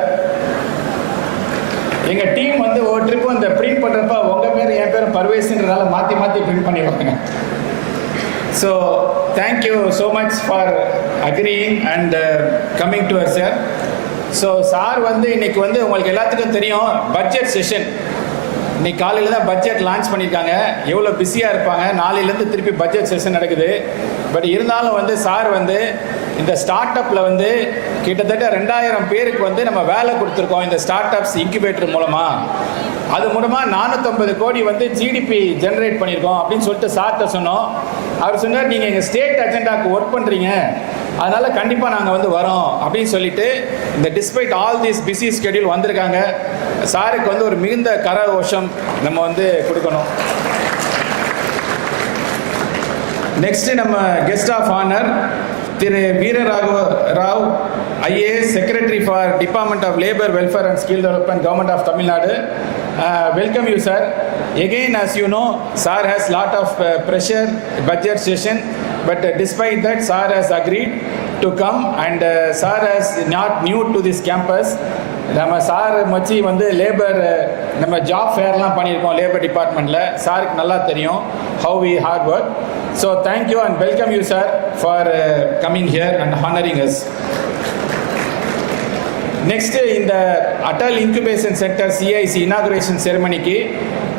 எங்கள் டீம் வந்து ஒரு ட்ரிப் இந்த பிரிண்ட் பண்ணுறப்ப உங்கள் பேர் என் பேர் பர்வேஸ்ன்றதால மாற்றி மாற்றி பிரிண்ட் பண்ணிடுவாங்க. So thank you so much for agreeing and coming to our sir. So sir வந்து இன்னைக்கு வந்து உங்களுக்கு எல்லாத்துக்கும் தெரியும் பட்ஜெட் செஷன். இன்னைக்கு காலையில் தான் பட்ஜெட் லான்ச் பண்ணியிருக்காங்க. எவ்வளோ பிஸியாக இருப்பாங்க. நாளையிலேருந்து திருப்பி பட்ஜெட் செஷன் நடக்குது. பட் இருந்தாலும் வந்து சார் வந்து இந்த ஸ்டார்ட் அப்பில் வந்து கிட்டத்தட்ட 2000 பேருக்கு வந்து நம்ம வேலை கொடுத்துருக்கோம் இந்த ஸ்டார்ட் அப்ஸ் இன்குபேட்டர் மூலமாக. அது மூலமாக 450 கோடி வந்து ஜிடிபி ஜென்ரேட் பண்ணியிருக்கோம் அப்படின்னு சொல்லிட்டு சார்கிட்ட சொன்னோம். அவர் சொன்னார், நீங்கள் எங்கள் ஸ்டேட் அஜெண்டாவுக்கு ஒர்க் பண்ணுறீங்க, அதனால் கண்டிப்பாக நாங்கள் வந்து வரோம் அப்படின்னு சொல்லிட்டு இந்த despite all these busy schedule வந்திருக்காங்க. சாருக்கு வந்து ஒரு மிகுந்த கரகோஷம் நம்ம வந்து கொடுக்கணும். நெக்ஸ்ட் நம்ம guest of honour Thiru Veeraraghava Rao, IAS Secretary for Department of Labour, Welfare and Skill Development, Government of Tamil Nadu. Welcome you, sir. Again, as you know, sir has lot of pressure, budget session, but despite that, sir has agreed to come and sir is not new to this campus. நம்ம சார் மச்சி வந்து லேபர் நம்ம ஜாப் ஃபேர்லாம் பண்ணியிருக்கோம் லேபர் டிபார்ட்மெண்ட்டில். சாருக்கு நல்லா தெரியும் how we hard work. So thank you and welcome you, sir, for coming here and honoring us. Next, இந்த Atal incubation centre CIIC inauguration செரமனிக்கு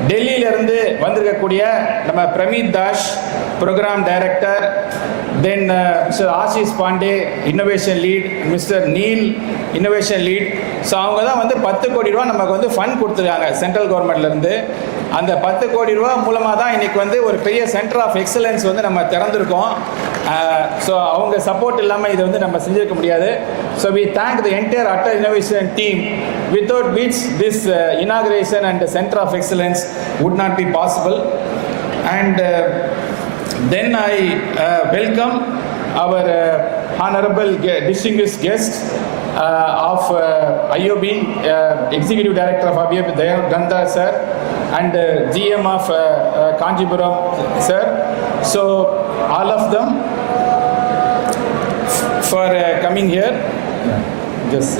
டெல்லியிலிருந்து வந்திருக்கக்கூடிய நம்ம Pramit Das, programme director, then mister Ashish Pandey, innovation lead, mister Neel, innovation lead. So அவங்க தான் வந்து 10 கோடி ரூபா நமக்கு வந்து ஃபண்ட் கொடுத்துருக்காங்க சென்ட்ரல் கவர்மெண்ட்லேருந்து. அந்த 10 கோடி ரூபா மூலமாக தான் இன்றைக்கி வந்து ஒரு பெரிய சென்டர் ஆஃப் எக்ஸலன்ஸ் வந்து நம்ம திறந்துருக்கோம். ஸோ அவங்க சப்போர்ட் இல்லாமல் இதை வந்து நம்ம செஞ்சிருக்க முடியாது. So we thank the entire Atal innovation team, without which this inauguration and the center of excellence would not be possible. And then I welcome our honorable distinguished guest of IOB, Executive Director of IOB, Gandha sir, and GM of Kanjipuram sir. So all of them for coming here. Just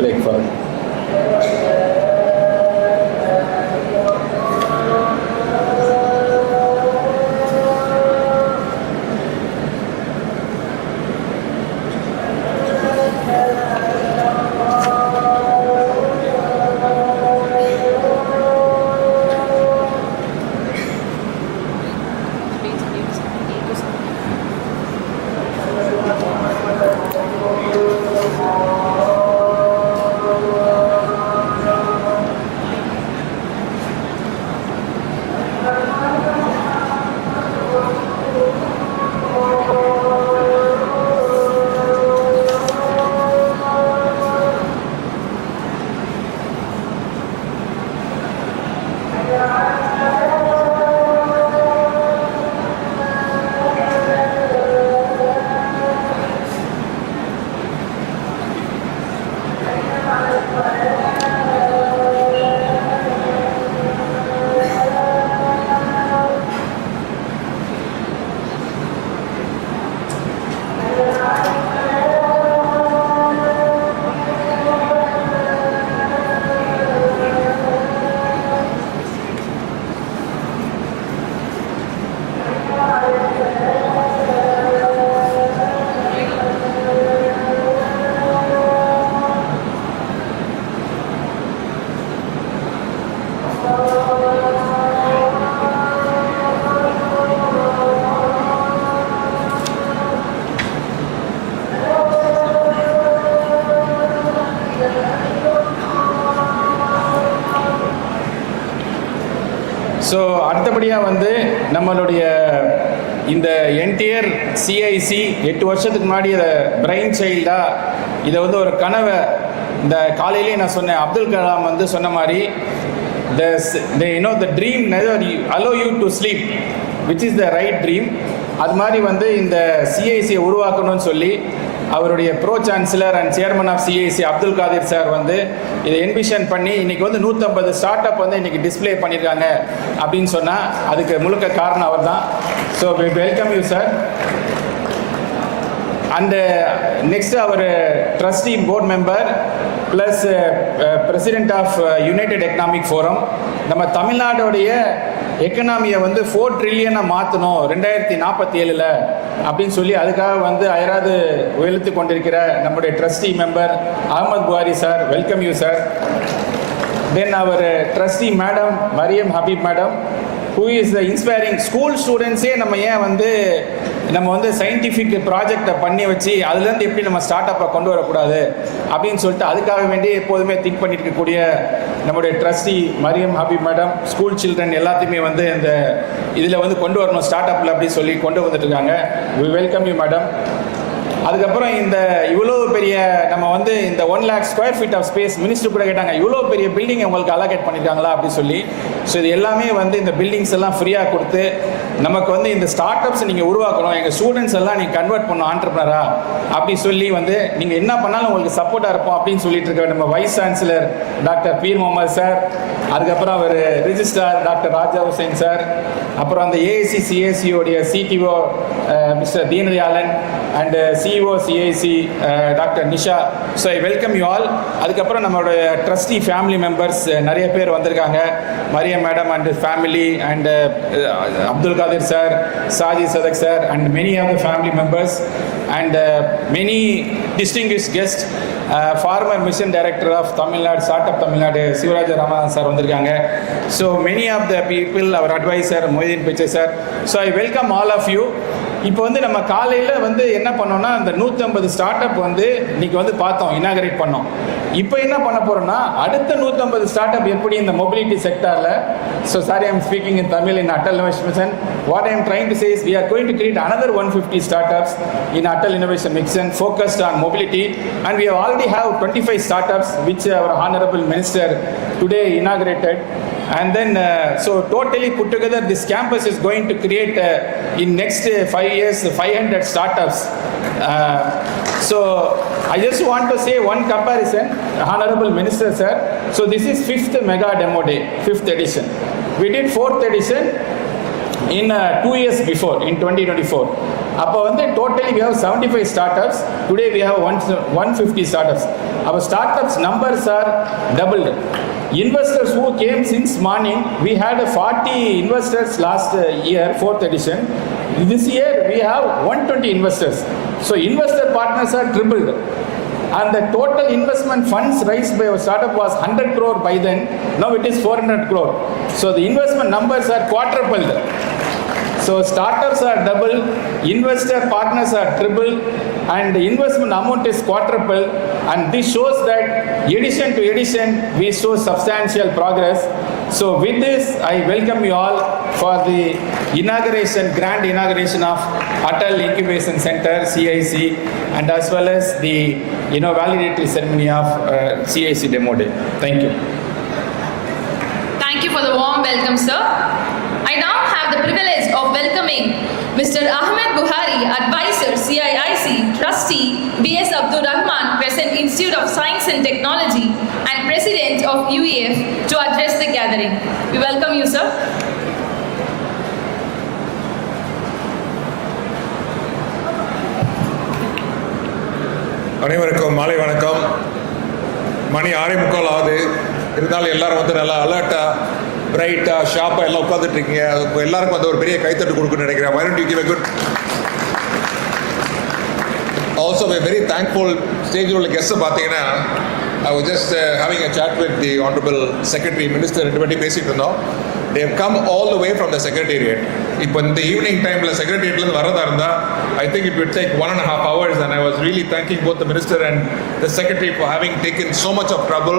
break for it. So அடுத்தபடியாக வந்து நம்மளுடைய இந்த entire CIIC 8 வருஷத்துக்கு முன்னாடி அதை பிரெயின் சைல்டாக இதை வந்து ஒரு கனவை, இந்த காலையிலேயே நான் சொன்னேன், அப்துல் கலாம் வந்து சொன்ன மாதிரி the dream never allow you to sleep, which is the right dream. அது மாதிரி வந்து இந்த சிஐசியை உருவாக்கணும்னு சொல்லி அவருடைய pro chancellor and chairman of CIC Abdul Kadir sir வந்து இதை என்விஷன் பண்ணி இன்றைக்கி வந்து 150 ஸ்டார்ட் அப் வந்து இன்றைக்கி டிஸ்ப்ளே பண்ணியிருக்காங்க அப்படின்னு சொன்னால் அதுக்கு முழுக்க காரணம் அவர் தான். So welcome you sir. And next our trustee board member plus president of United Economic Forum. நம்ம தமிழ்நாடுடைய எக்கனாமியை வந்து 4 ட்ரில்லியனை மாற்றணும் 2047 அப்படின்னு சொல்லி அதுக்காக வந்து அயராது உயர்த்து கொண்டிருக்கிற நம்முடைய trustee member Ahmed Bukhari sir. Welcome you sir. Then அவர் trustee madam Mariam Habib madam, who is the inspiring school ஸ்டூடெண்ட்ஸே நம்ம வந்து சயின்டிஃபிக் ப்ராஜெக்டை பண்ணி வச்சு அதுலேருந்து எப்படி நம்ம ஸ்டார்ட் அப்பை கொண்டு வரக்கூடாது அப்படின்னு சொல்லிட்டு அதுக்காக வேண்டி எப்போதுமே திங்க் பண்ணிட்டு இருக்கக்கூடிய நம்முடைய ட்ரஸ்டி Mariam Habib madam school children எல்லாத்தையுமே வந்து இந்த இதில் வந்து கொண்டு வரணும் ஸ்டார்ட் அப்பில் அப்படின்னு சொல்லி கொண்டு வந்துட்டுருக்காங்க. we welcome you madam. அதுக்கப்புறம் இந்த இவ்வளோ பெரிய நம்ம வந்து இந்த 1 lakh square feet of space minister கூட கேட்டாங்க, இவ்வளோ பெரிய பில்டிங் உங்களுக்கு அலோகேட் பண்ணியிருக்காங்களா அப்படின்னு சொல்லி. ஸோ இது எல்லாமே வந்து இந்த பில்டிங்ஸ் எல்லாம் ஃப்ரீயாக கொடுத்து நமக்கு வந்து இந்த ஸ்டார்ட் அப்ஸ் நீங்கள் உருவாக்கணும், எங்கள் ஸ்டூடெண்ட்ஸ் எல்லாம் நீங்கள் கன்வெர்ட் பண்ணணும் ஆண்டர்ப்ரனரா அப்படி சொல்லி வந்து நீங்கள் என்ன பண்ணாலும் உங்களுக்கு சப்போர்ட்டாக இருப்போம் அப்படின்னு சொல்லிட்டு இருக்க நம்ம vice chancellor doctor Peer Mohammed sir, அதுக்கப்புறம் அவர் registrar doctor Raja Hussain sir, அப்புறம் அந்த ஏஐசி சிஏசியோடைய CTO mister Deenadayalan and CEO CIC doctor Nisha. So I welcome you all. அதுக்கப்புறம் நம்மளோட ட்ரஸ்டி ஃபேமிலி மெம்பர்ஸ் நிறைய பேர் வந்திருக்காங்க. Mariam madam and family and Abdul Kadir sir, Saji Sadak sir and many of the family members and many distinguished guest. Former mission director of Tamil Nadu start up தமிழ்நாடு Sivaraja Ramanathan sir வந்திருக்காங்க. So many of the people, அவர் adviser Moideen Pichai sir. So I welcome all of you. இப்போ வந்து நம்ம காலையில் வந்து என்ன பண்ணோம்னா அந்த 150 ஸ்டார்ட் அப் வந்து இன்னைக்கு வந்து பார்த்தோம், இனாகரேட் பண்ணோம். இப்போ என்ன பண்ண போகிறோம்னா அடுத்த 150 ஸ்டார்ட் அப் எப்படி இந்த மொபிலிட்டி செக்டாரில். So sorry I am speaking in Tamil in Atal innovation mission. What I am trying to say is we are going to create another 150 startups in Atal Innovation Mission focused on mobility, and we already have 25 startups which our honorable minister today inaugurated. And then so totally put together this campus is going to create in next 5 years 500 startups. So I just want to say one comparison, honorable minister sir. So this is 5th mega demo day, 5th edition. We did 4th edition in 2 years before in 2024. அப்போ வந்து totally we have 75 startups. Today we have 150 startups. Our startups numbers are doubled. Investors who came since morning, we had 40 investors last year, 4th edition. This year we have 120 investors. So investor partners are tripled. And the total investment funds raised by our startup was 100 crore by then. Now it is 400 crore. So the investment numbers are quadrupled. So startups are double, investor partners are triple, and the investment amount is quadruple. And this shows that edition to edition we show substantial progress. So with this, I welcome you all for the inauguration, grand inauguration of Atal Incubation Center, CIIC, and as well as the validatory ceremony of CIIC Demo Day. Thank you. Thank you for the warm welcome, sir. I now have the privilege of welcoming Mr. Ahmed Buhari, Advisor, CIIC, Trustee, B.S. Abdul Rahman, President, Institute of Science and Technology, and President of UEF, to address the gathering. We welcome you, sir. அனைவருக்கும் மாலை வணக்கம். மணி 6:45 ஆகுது. இருந்தாலும் எல்லாரும் வந்து நல்லா அலர்ட்டாக பிரைட்டாக ஷார்ப்பாக எல்லாம் உட்காந்துட்டு இருக்கீங்க. எல்லாருக்கும் வந்து ஒரு பெரிய கைத்தட்டு கொடுக்குன்னு நினைக்கிறேன். Why don't you give a good... Also we're very thankful. ஸ்டேஜில் உள்ள கெஸ்ட்டை பார்த்தீங்கன்னா I was just having a chat with the Honorable Secretary Minister. ரெண்டு பேட்டி பேசிகிட்டு இருந்தோம். They have come all the way from the Secretariat. இப்போ இந்த ஈவினிங் டைமில் செக்ரட்டரியேட்லேருந்து வரதா இருந்தால் I think it would take 1.5 hours, and I was really thanking both the Minister and the Secretary for having taken so much of trouble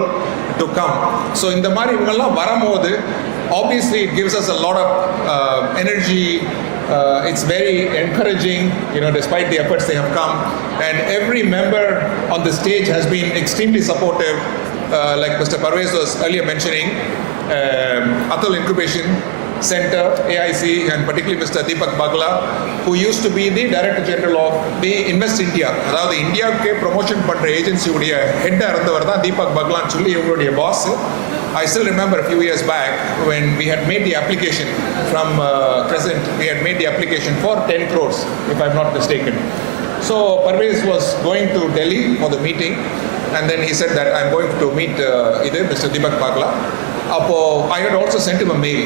to come. So இந்த மாதிரி இவங்கெல்லாம் வரும்போது obviously it gives us a lot of energy. It's very encouraging, despite the efforts they have come. And every member on the stage has been extremely supportive. Like Mr. Parvez was earlier mentioning, Atal Incubation, Center, AIC, and particularly Mr. Deepak Bagla, who used to be the Director General of the Invest India. அதாவது இந்தியாவுக்கு ப்ரொமோஷன் பண்ணுற ஏஜென்சியுடைய ஹெட்டாக இருந்தவர் தான் தீபக் பக்லான்னு சொல்லி இவங்களுடைய pass. I still remember a few years back when we had made the application from Crescent, we had made the application for 10 crores, if I'm not mistaken. So Parvez was going to Delhi for the meeting, and then he said that I'm going to meet Mr. Deepak Bagla. I had also sent him a mail.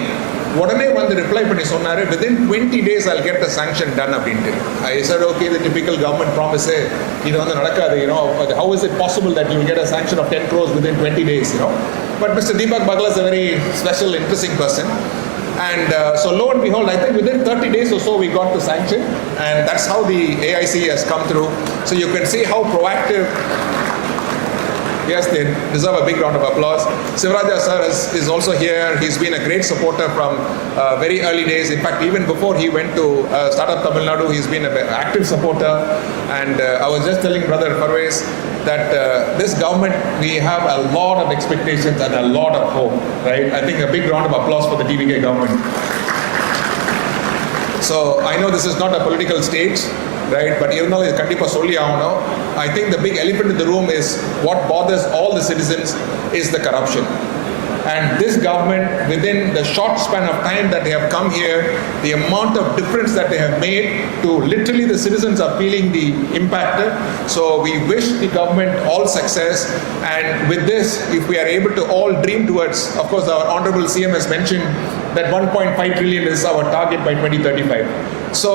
உடனே வந்து ரிப்ளை பண்ணி சொன்னார், within 20 days I'll get the sanction done அப்படின்ட்டு. I said, okay, the typical government promise, இது வந்து நடக்காது, how is it possible that you will get a sanction of 10 crores within 20 days, But Mr. Deepak Bagla is a very special, interesting person. And so lo and behold, I think within 30 days or so we got the sanction, and that's how the AIC has come through. So you can see how proactive. Yes, they deserve a big round of applause. Sivaraja sir is also here. He's been a great supporter from very early days. In fact, even before he went to Startup Tamil Nadu, he's been an active supporter. And I was just telling Brother Parvez that this government, we have a lot of expectations and a lot of hope, right? I think a big round of applause for the DVK government. So I know this is not a political stage, right? But even though it's kandipa solli aagano, I think the big elephant in the room is what bothers all the citizens is the corruption. And this government, within the short span of time that they have come here, the amount of difference that they have made to literally the citizens are feeling the impact. So we wish the government all success. And with this, if we are able to all dream towards, of course, our Honorable CM has mentioned that 1.5 trillion is our target by 2035. So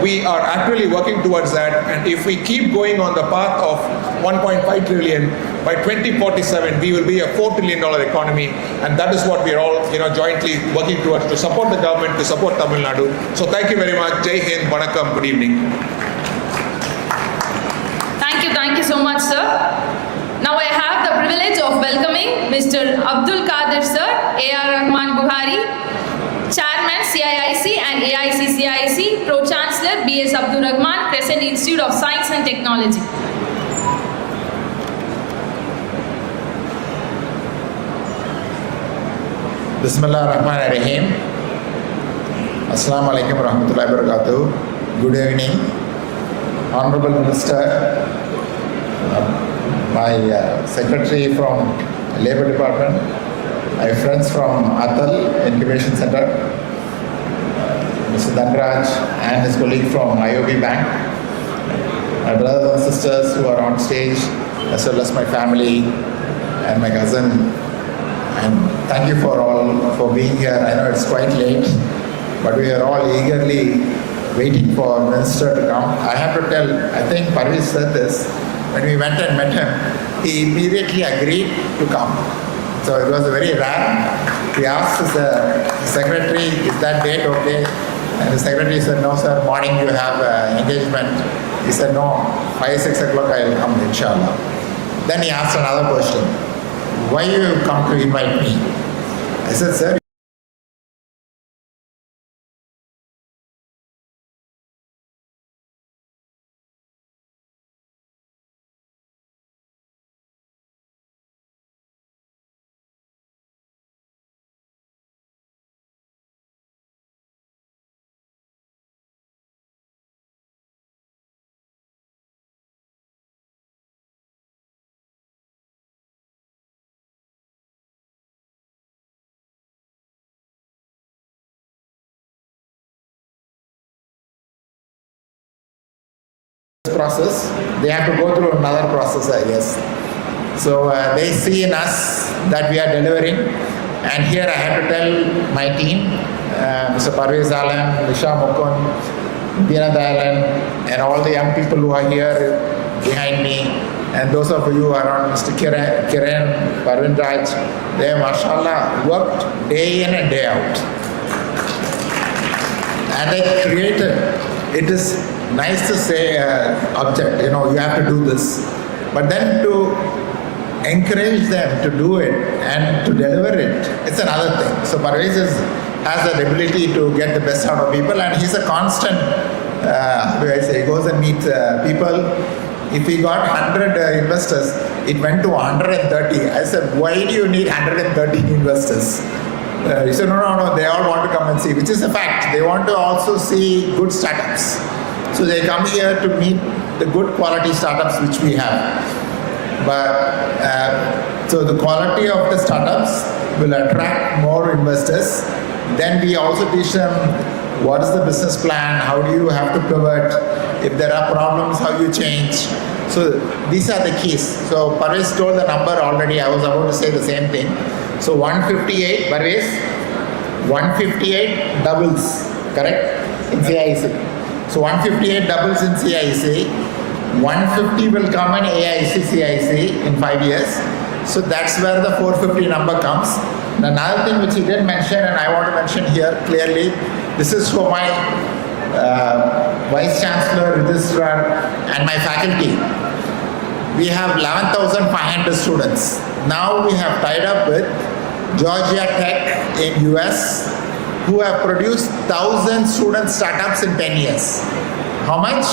we are actually working towards that, and if we keep going on the path of 1.5 trillion, by 2047 we will be a $4 trillion economy, and that is what we are all jointly working towards, to support the government, to support Tamil Nadu. So thank you very much. Jai Hind, Vanakkam, good evening. Thank you so much, sir. Now I have the privilege of welcoming Mr. Abdul Qadir sir, A.R. Rahman Buhari, Chairman CIIC and AIC CIIC, Pro-Chancellor B.S. Abdul Rahman, Crescent Institute of Science and Technology. Bismillah ar-Rahman ar-Rahim. Assalamu alaikum warahmatullahi wabarakatuh. Good evening. Honorable Minister, my secretary from Labour Department, my friends from Atal Incubation Center, Mr. Dhanraj and his colleague from IOB Bank, my brothers and sisters who are on stage, as well as my family and my cousin. And thank you for all for being here. I know it's quite late, but we are all eagerly waiting for Minister to come. I have to tell, I think Parvez said this, when we went and met him, he immediately agreed to come. So it was very rare. We asked the secretary, is that date okay? And the secretary said, no sir, morning you have engagement. He said, no, 5-6 o'clock I will come, inshallah. Then he asked another question. Why you come to invite me? I said, sir, process, they have to go through another process, I guess. So they see in us that we are delivering, and here I have to tell my team, Mr. Parvez Alam, Nisha Mukund, Dina Dayalan, and all the young people who are here behind me, and those of you around Mr. Kiran, Parvin Raj, they have, mashallah, worked day in and day out. And they created, it is nice to say object, you have to do this. But then to encourage them to do it and to deliver it, it's another thing. So Parvez has the ability to get the best out of people, and he's a constant, he goes and meets people. If he got 100 investors, it went to 130. I said, why do you need 130 investors? He said, no, they all want to come and see, which is a fact. They want to also see good startups. So they come here to meet the good quality startups which we have. But so the quality of the startups will attract more investors. Then we also teach them what is the business plan, how do you have to pivot, if there are problems, how you change. So these are the keys. So Parvez told the number already, I was about to say the same thing. So 158, Parvez, 158 doubles, correct, in CIIC. So 158 doubles in CIIC, 150 will come in AIC, CIIC in 5 years. So that's where the 450 number comes. And another thing which he didn't mention, and I want to mention here clearly, this is for my Vice Chancellor, Registrar, and my faculty. We have 11,500 students. Now we have tied up with Georgia Tech in US, who have produced 1,000 student startups in 10 years. How much?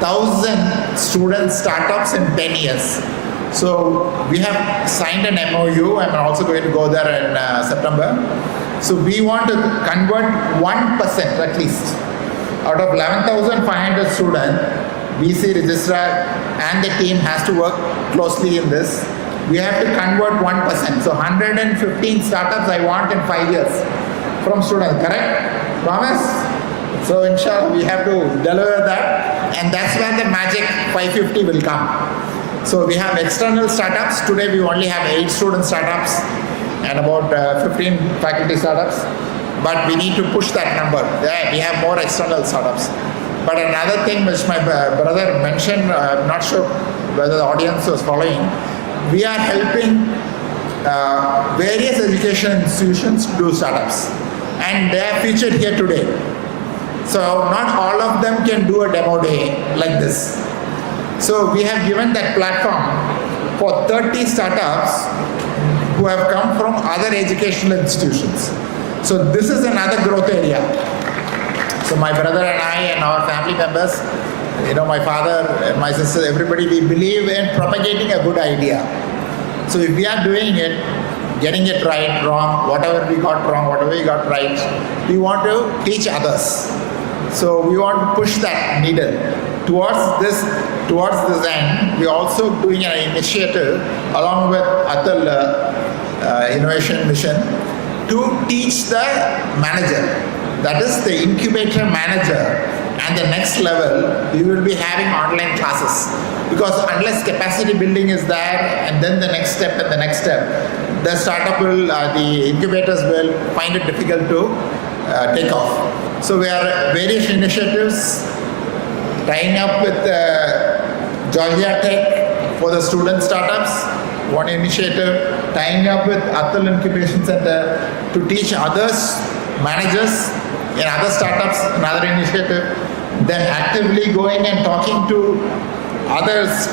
1,000 student startups in 10 years. So we have signed an MOU. I'm also going to go there in September. So we want to convert 1% at least. Out of 11,500 students, VC registrar and the team has to work closely in this. We have to convert 1%. So 115 startups I want in 5 years from students, correct? Promise? So inshallah we have to deliver that, and that's where the magic 550 will come. So we have external startups. Today we only have 8 student startups and about 15 faculty startups. But we need to push that number. Yeah, we have more external startups. But another thing which my brother mentioned, I'm not sure whether the audience was following, we are helping various education institutions to do startups. And they are featured here today. So not all of them can do a demo day like this. So we have given that platform for 30 startups who have come from other educational institutions. So this is another growth area. So my brother and I and our family members, my father and my sister, everybody, we believe in propagating a good idea. So if we are doing it, getting it right, wrong, whatever we got wrong, whatever we got right, we want to teach others. So we want to push that needle. Towards this end, we are also doing an initiative along with Atal Innovation Mission to teach the manager. That is the incubator manager. And the next level, we will be having online classes. Because unless capacity building is there, and then the next step and the next step, the startup will, the incubators will find it difficult to take off. So we are various initiatives tying up with Georgia Tech for the student startups, one initiative tying up with Atal Incubation Center to teach others, managers in other startups, another initiative, then actively going and talking to others,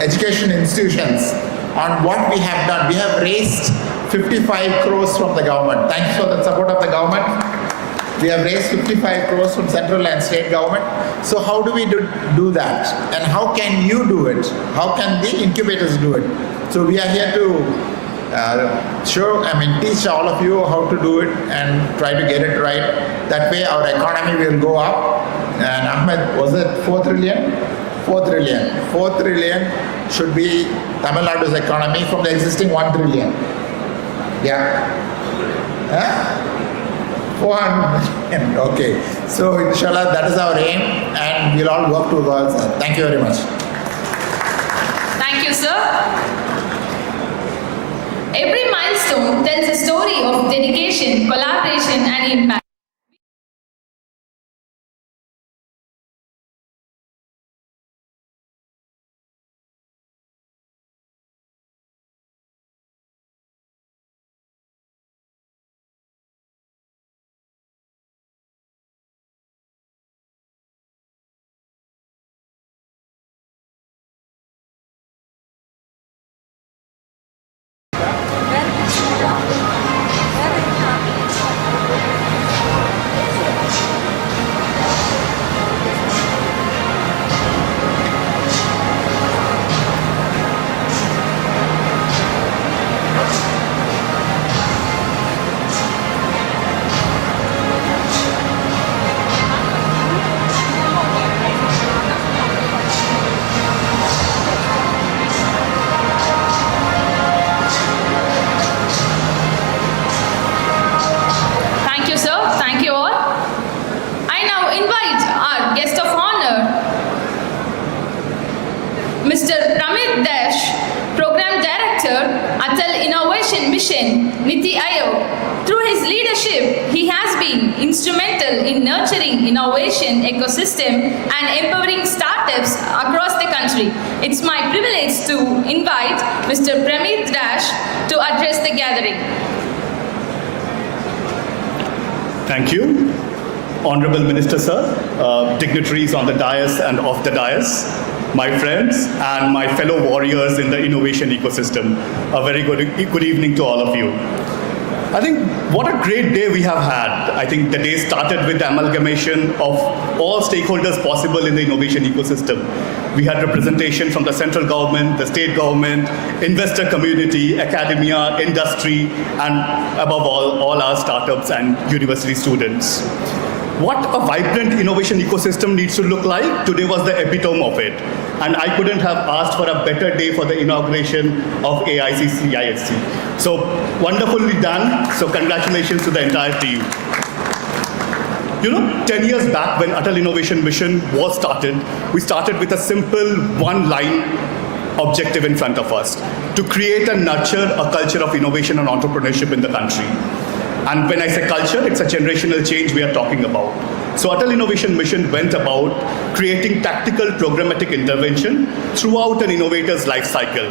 education institutions on what we have done. We have raised 55 crores from the government. Thanks for the support of the government. We have raised 55 crores from central and state government. So how do we do that? And how can you do it? How can the incubators do it? So we are here to teach all of you how to do it and try to get it right. That way our economy will go up. And Ahmed, was it 4 trillion? 4 trillion. 4 trillion should be Tamil Nadu's economy from the existing 1 trillion. Yeah. Huh? 400 million. Okay. So inshallah that is our aim, and we'll all work towards that. Thank you very much. Thank you, sir. Every milestone tells a story of dedication, collaboration, and impact. invite our guest of honor, Mr. Pramit Dash, Program Director, Atal Innovation Mission, Niti Aayog. Through his leadership, he has been instrumental in nurturing innovation ecosystem and empowering startups across the country. It's my privilege to invite Mr. Pramit Dash to address the gathering. Thank you. Honorable Minister Sir, dignitaries on the dais and off the dais, my friends and my fellow warriors in the innovation ecosystem, a very good evening to all of you. I think what a great day we have had. I think the day started with the amalgamation of all stakeholders possible in the innovation ecosystem. We had representation from the central government, the state government, investor community, academia, industry, and above all our startups and university students. What a vibrant innovation ecosystem needs to look like, today was the epitome of it. And I couldn't have asked for a better day for the inauguration of AIC CIIC. So wonderfully done. So congratulations to the entire team. 10 years back when Atal Innovation Mission was started, we started with a simple one-line objective in front of us, to create and nurture a culture of innovation and entrepreneurship in the country. And when I say culture, it's a generational change we are talking about. So Atal Innovation Mission went about creating tactical programmatic intervention throughout an innovator's life cycle.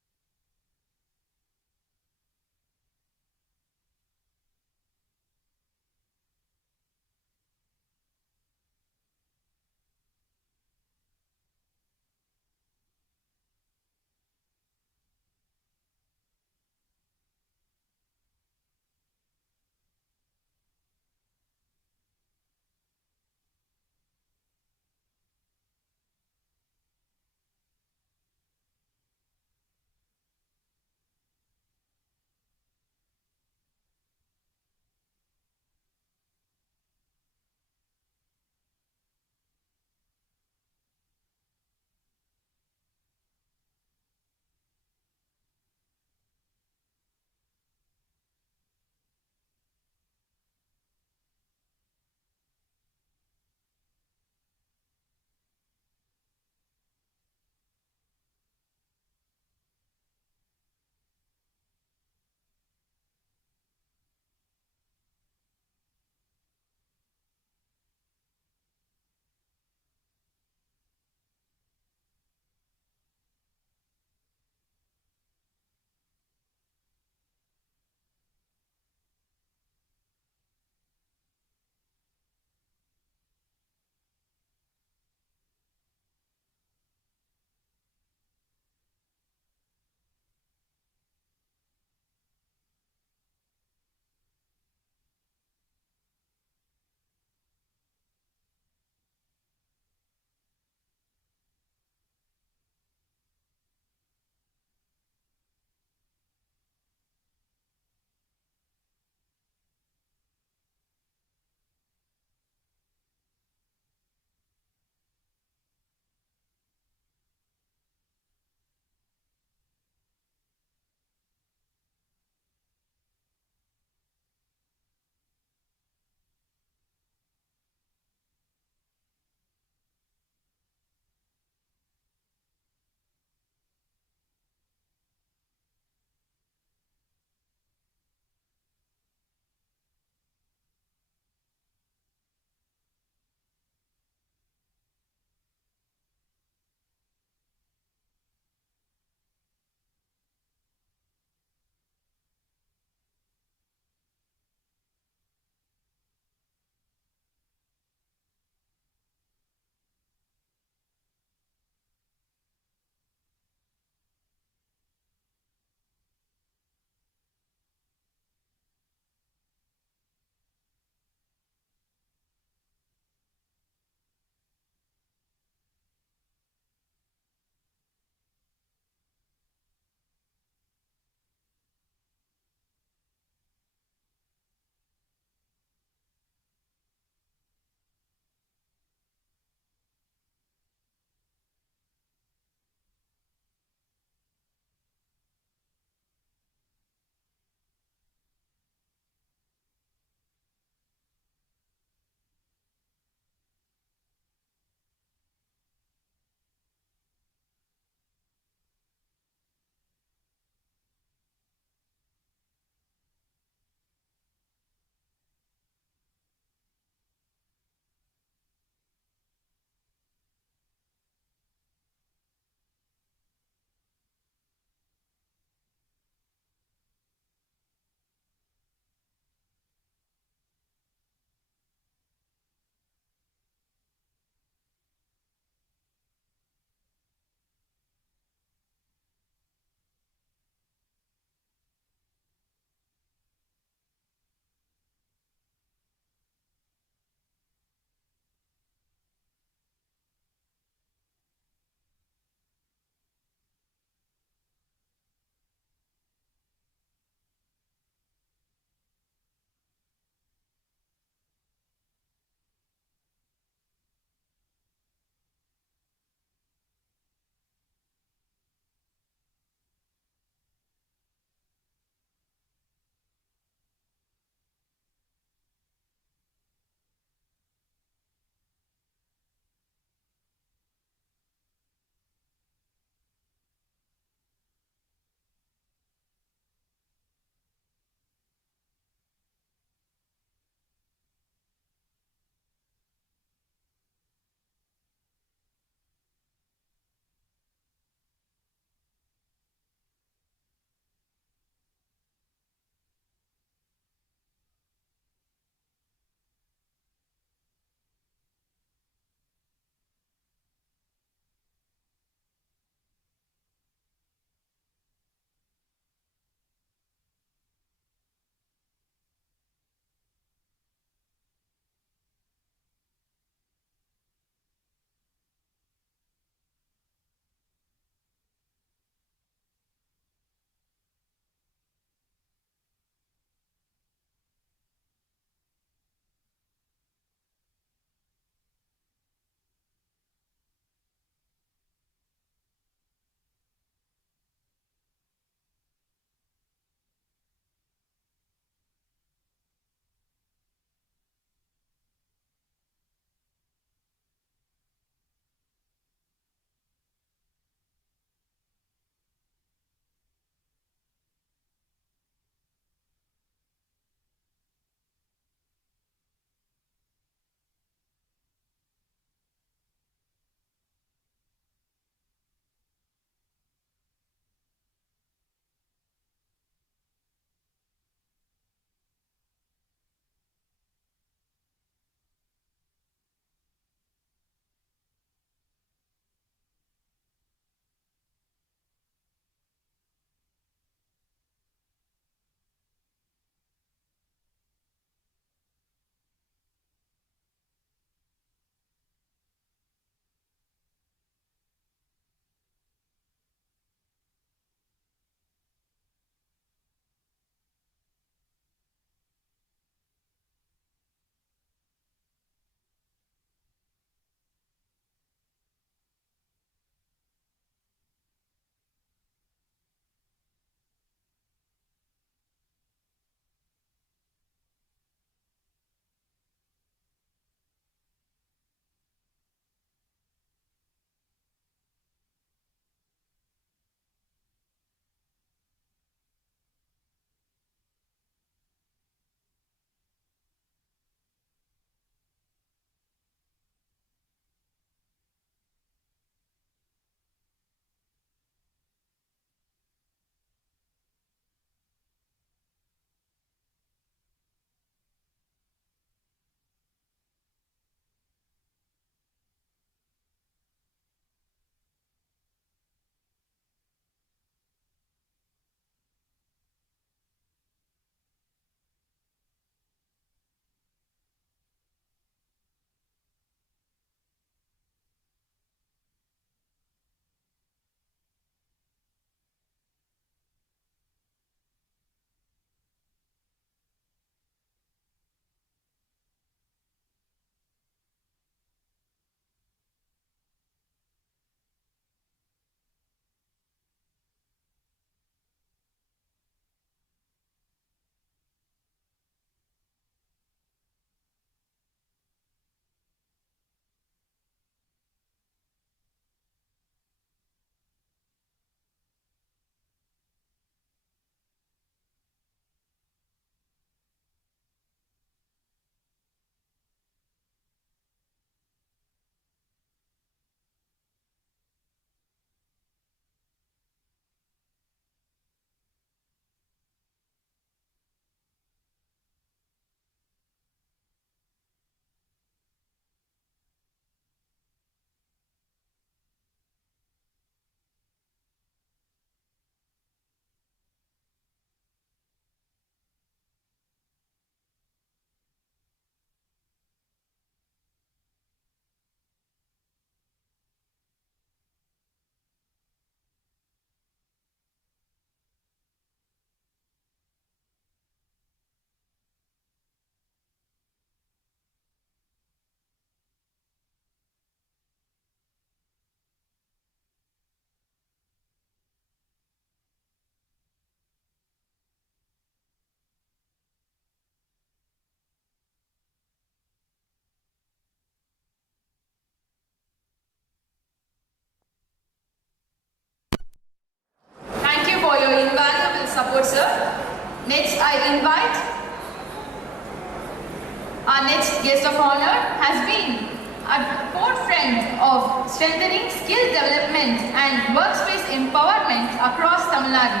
strengthening skill development and workspace empowerment across Tamil Nadu.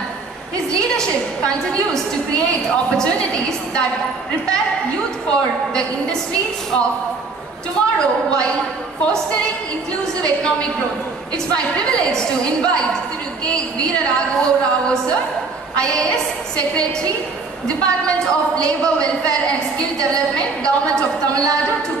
His leadership continues to create opportunities that prepare youth for the industries of tomorrow while fostering inclusive economic growth. It's my privilege to invite Thiru K. Veera Raghav Rao sir, IAS Secretary, Department of Labour Welfare and Skill Development, Government of Tamil Nadu, to